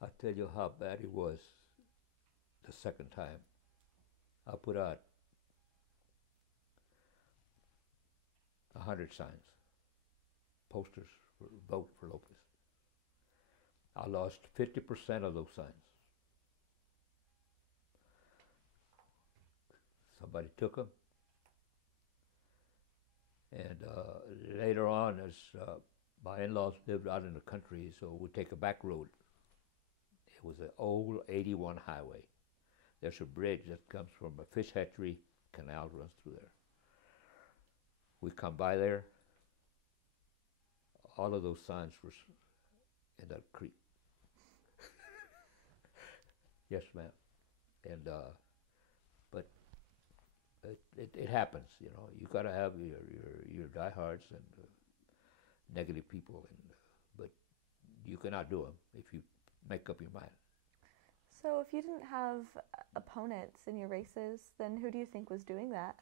I tell you how bad it was the second time. I put out 100 signs, posters for vote for Lopez. I lost 50% of those signs. Somebody took them. And later on, as My in-laws lived out in the country, so we take a back road. It was an old 81 highway. There's a bridge that comes from a fish hatchery, canal runs through there. We come by there, all of those signs were in that creek. Yes, ma'am. And but it happens, you know. You got to have your diehards and negative people, and but you cannot do them if you make up your mind. So if you didn't have opponents in your races, then who do you think was doing that?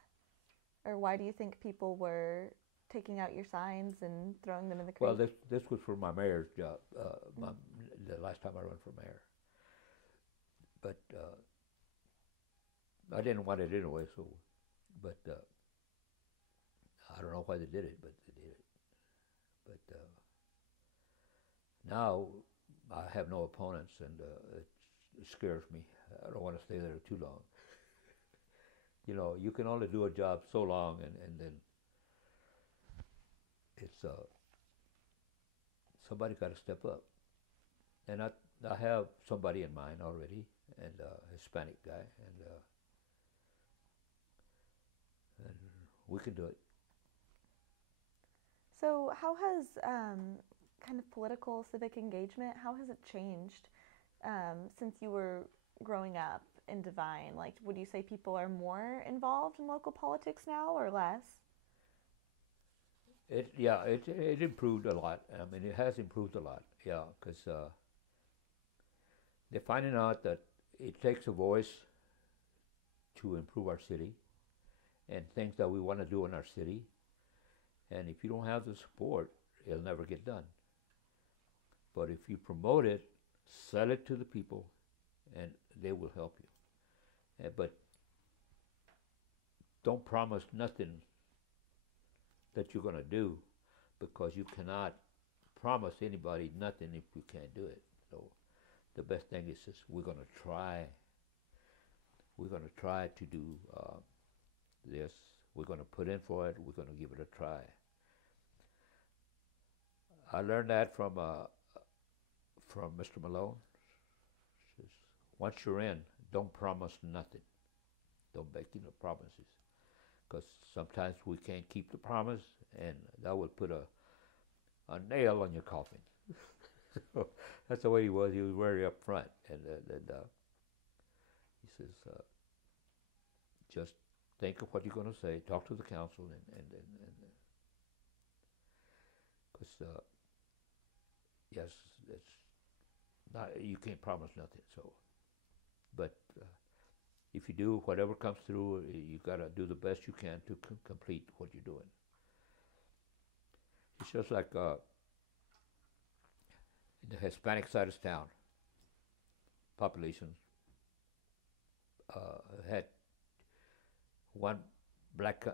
Or why do you think people were taking out your signs and throwing them in the creek? Well, this was for my mayor's job, the last time I ran for mayor. But I didn't want it anyway, so, but I don't know why they did it, but they did it. But now I have no opponents, and it scares me. I don't want to stay there too long. You know, you can only do a job so long, and then it's somebody got to step up. And I have somebody in mind already, and a Hispanic guy, and we can do it. So how has kind of political civic engagement, how has it changed since you were growing up in Devine? Like, would you say people are more involved in local politics now or less? It improved a lot. I mean, it has improved a lot. Yeah, because they're finding out that it takes a voice to improve our city and things that we want to do in our city. And if you don't have the support, it'll never get done. But if you promote it, sell it to the people, and they will help you. But don't promise nothing that you're going to do, because you cannot promise anybody nothing if you can't do it. So the best thing is just we're going to try. We're going to try to do this. We're going to put in for it. We're going to give it a try. I learned that from Mr. Malone. Says, once you're in, don't promise nothing. Don't make any promises, because sometimes we can't keep the promise, and that would put a nail on your coffin. So that's the way he was. He was very upfront, and he says, just think of what you're going to say. Talk to the council, and because yes, it's not, you can't promise nothing. So, but if you do, whatever comes through, you got to do the best you can to complete what you're doing. It's just like in the Hispanic side of town, population had one black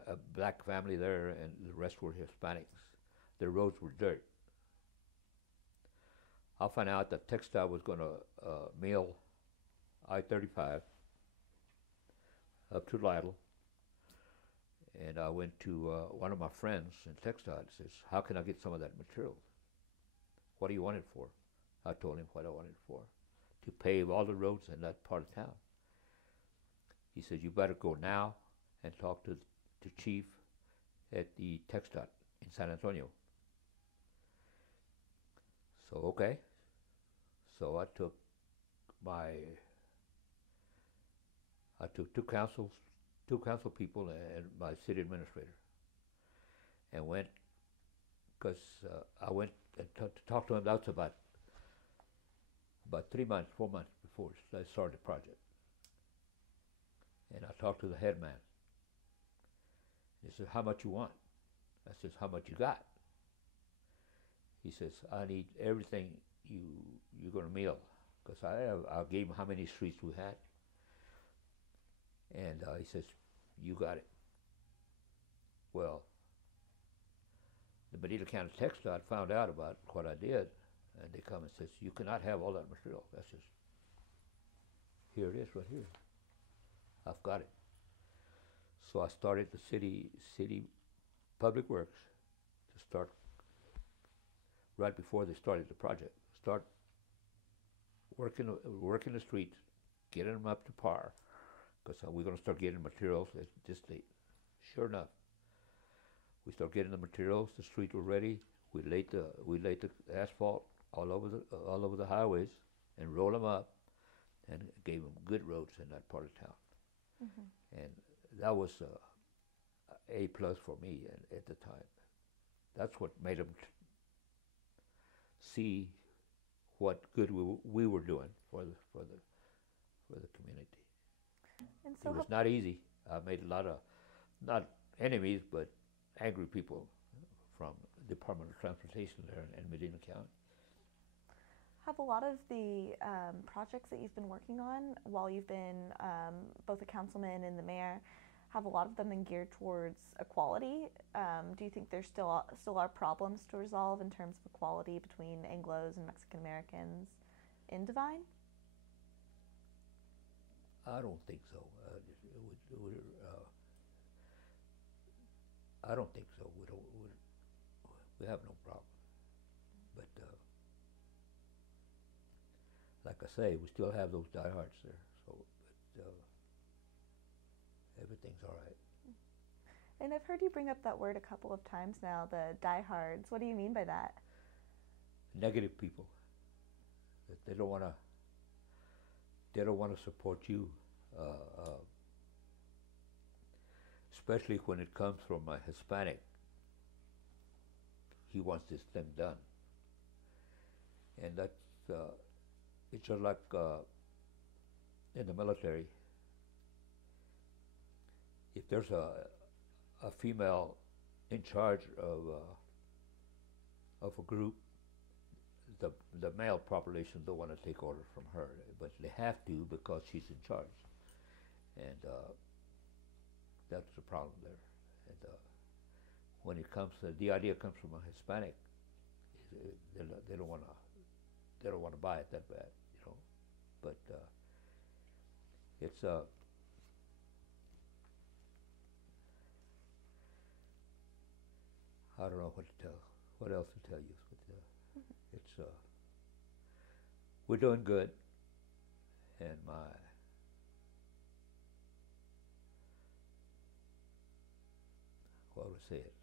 family there, and the rest were Hispanics. The roads were dirt. I found out that Textile was going to mill I-35 up to Lytle, and I went to one of my friends in Textile and says, how can I get some of that material? What do you want it for? I told him what I wanted it for, to pave all the roads in that part of town. He said, you better go now and talk to chief at the Textile in San Antonio. So, okay. So I took two council people and my city administrator, and went, because I went and to talk to him. That was about 4 months before I started the project. And I talked to the head man. He said, how much you want? I says, how much you got? He says, I need everything you're going to mill, because I gave him how many streets we had. And he says, you got it. Well, the Medina County Textile found out about what I did, and they come and says, you cannot have all that material. That's just, here it is right here. I've got it. So I started the city public works to start right before they started the project. Start working the streets, getting them up to par, because we're going to start getting materials at this date. Sure enough, we start getting the materials. The streets were ready. We laid the asphalt all over the highways and rolled them up, and gave them good roads in that part of town. Mm-hmm. And that was A plus for me at the time. That's what made them see what good we were doing for the community. And so it was not easy. I made a lot of, not enemies, but angry people from the Department of Transportation there in Medina County. Have a lot of the projects that you've been working on while you've been both a councilman and the mayor, have a lot of them been geared towards equality? Do you think there still are problems to resolve in terms of equality between Anglos and Mexican Americans in Devine? I don't think so. I don't think so. We have no problem. But like I say, we still have those diehards there. So, but everything's all right. And I've heard you bring up that word a couple of times now, the diehards. What do you mean by that? Negative people. That they don't want to support you, especially when it comes from a Hispanic. He wants this thing done, and that's it's just like in the military. If there's a female in charge of a group, the male population don't want to take orders from her, but they have to because she's in charge, and that's the problem there. And when it comes to the idea comes from a Hispanic, they don't want to buy it that bad, you know. But it's I don't know what else to tell you. It's we're doing good, and what would I say it?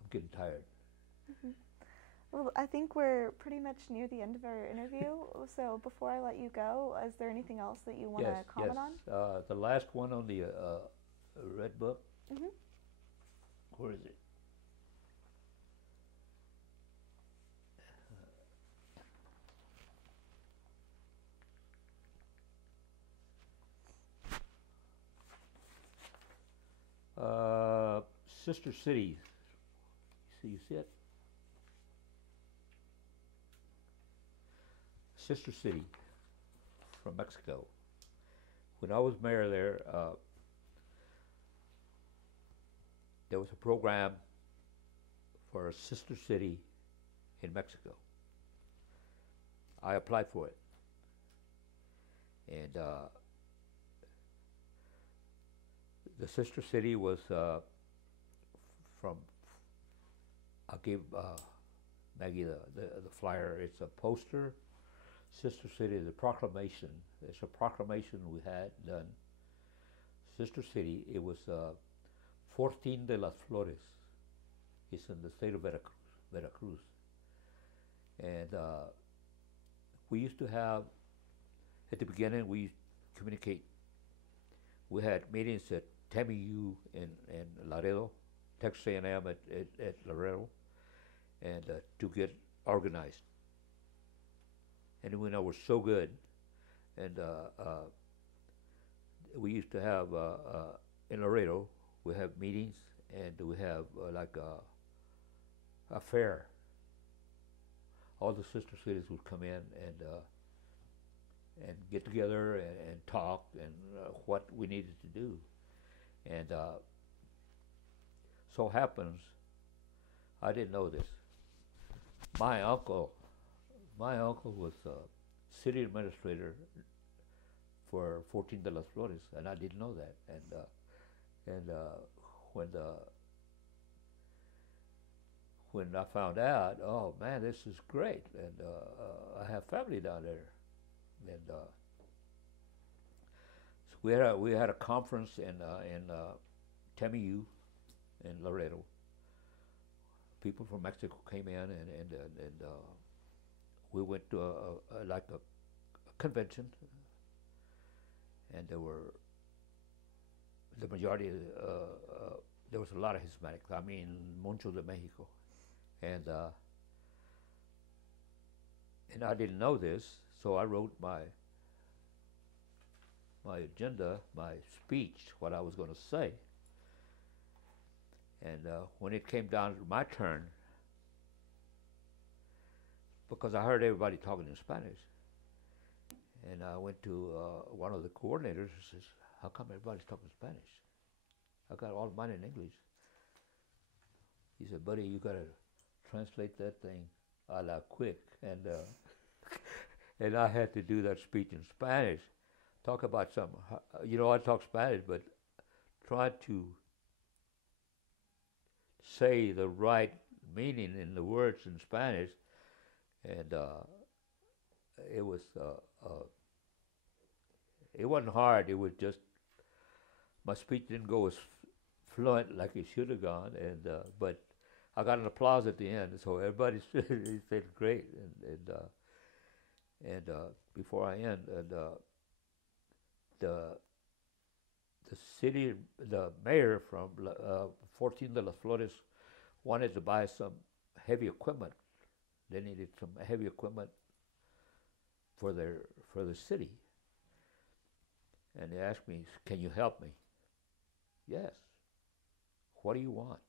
I'm getting tired. Mm-hmm. Well, I think we're pretty much near the end of our interview. So before I let you go, is there anything else that you want to comment on? The last one on the red book. Mm-hmm. Where is it? Sister City. You see it? Sister City from Mexico. When I was mayor there was a program for a sister city in Mexico. I applied for it. And the sister city was from, I'll give Maggie the flyer. It's a poster. Sister City, the proclamation. It's a proclamation we had done. Sister City, it was 14 de las Flores. It's in the state of Veracruz. And we used to have, at the beginning, we used to communicate. We had meetings at TAMU in Laredo, Texas A&M at Laredo, and to get organized. And we know we're so good, and we used to have in Laredo, we have meetings, and we have like a fair. All the sister cities would come in and get together and talk and what we needed to do. And so happens, I didn't know this. My uncle was city administrator for 14 de las Flores, and I didn't know that. when I found out, oh man, this is great, and I have family down there, and so we had a conference in Tamiu in Laredo. People from Mexico came in, and we went to a convention, and there were the majority. There was a lot of Hispanics. I mean, mucho de Mexico, and I didn't know this, so I wrote my agenda, my speech, what I was going to say. And when it came down to my turn, because I heard everybody talking in Spanish, and I went to one of the coordinators and says, "How come everybody's talking Spanish? I got all mine in English." He said, "Buddy, you got to translate that thing a la quick." And and I had to do that speech in Spanish. Talk about something. I talk Spanish, but try to say the right meaning in the words in Spanish, and it wasn't hard. It was just my speech didn't go as fluent like it should have gone, and but I got an applause at the end, so everybody said great, and before I end, the mayor from 14 de las Flores wanted to buy some heavy equipment. They needed some heavy equipment for the city, and they asked me, "Can you help me?" Yes. What do you want?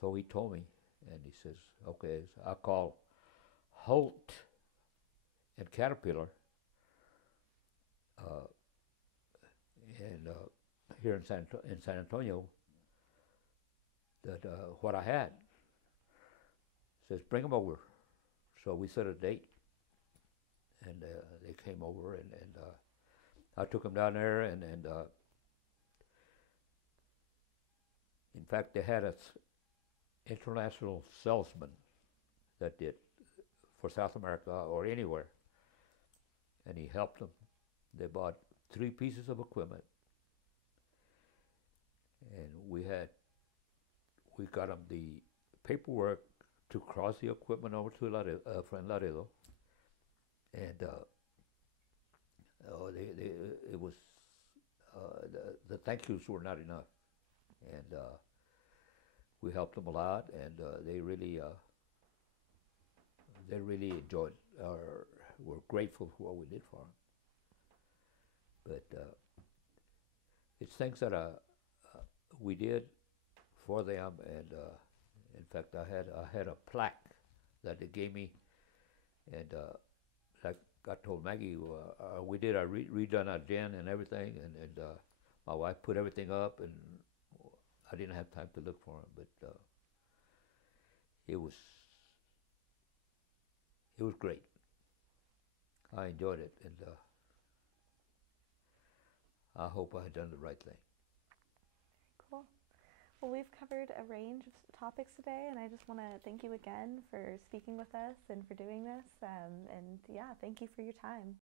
So he told me, and he says, "Okay, so I'll call Holt and Caterpillar, and here in San Antonio, that what I had." Says, "Bring them over." So we set a date, and they came over, and I took them down there, and in fact, they had an international salesman that did for South America or anywhere, and he helped them. They bought 3 pieces of equipment, and we got them the paperwork to cross the equipment over to Laredo, and it was the thank yous were not enough, and we helped them a lot, and they really enjoyed or were grateful for what we did for them. But it's things that we did for them, and in fact, I had a plaque that they gave me, and like I told Maggie, we did our redone our den and everything, and my wife put everything up, and I didn't have time to look for them, but it was great. I enjoyed it, and I hope I had done the right thing. Cool. Well, we've covered a range of topics today, and I just want to thank you again for speaking with us and for doing this. And yeah, thank you for your time.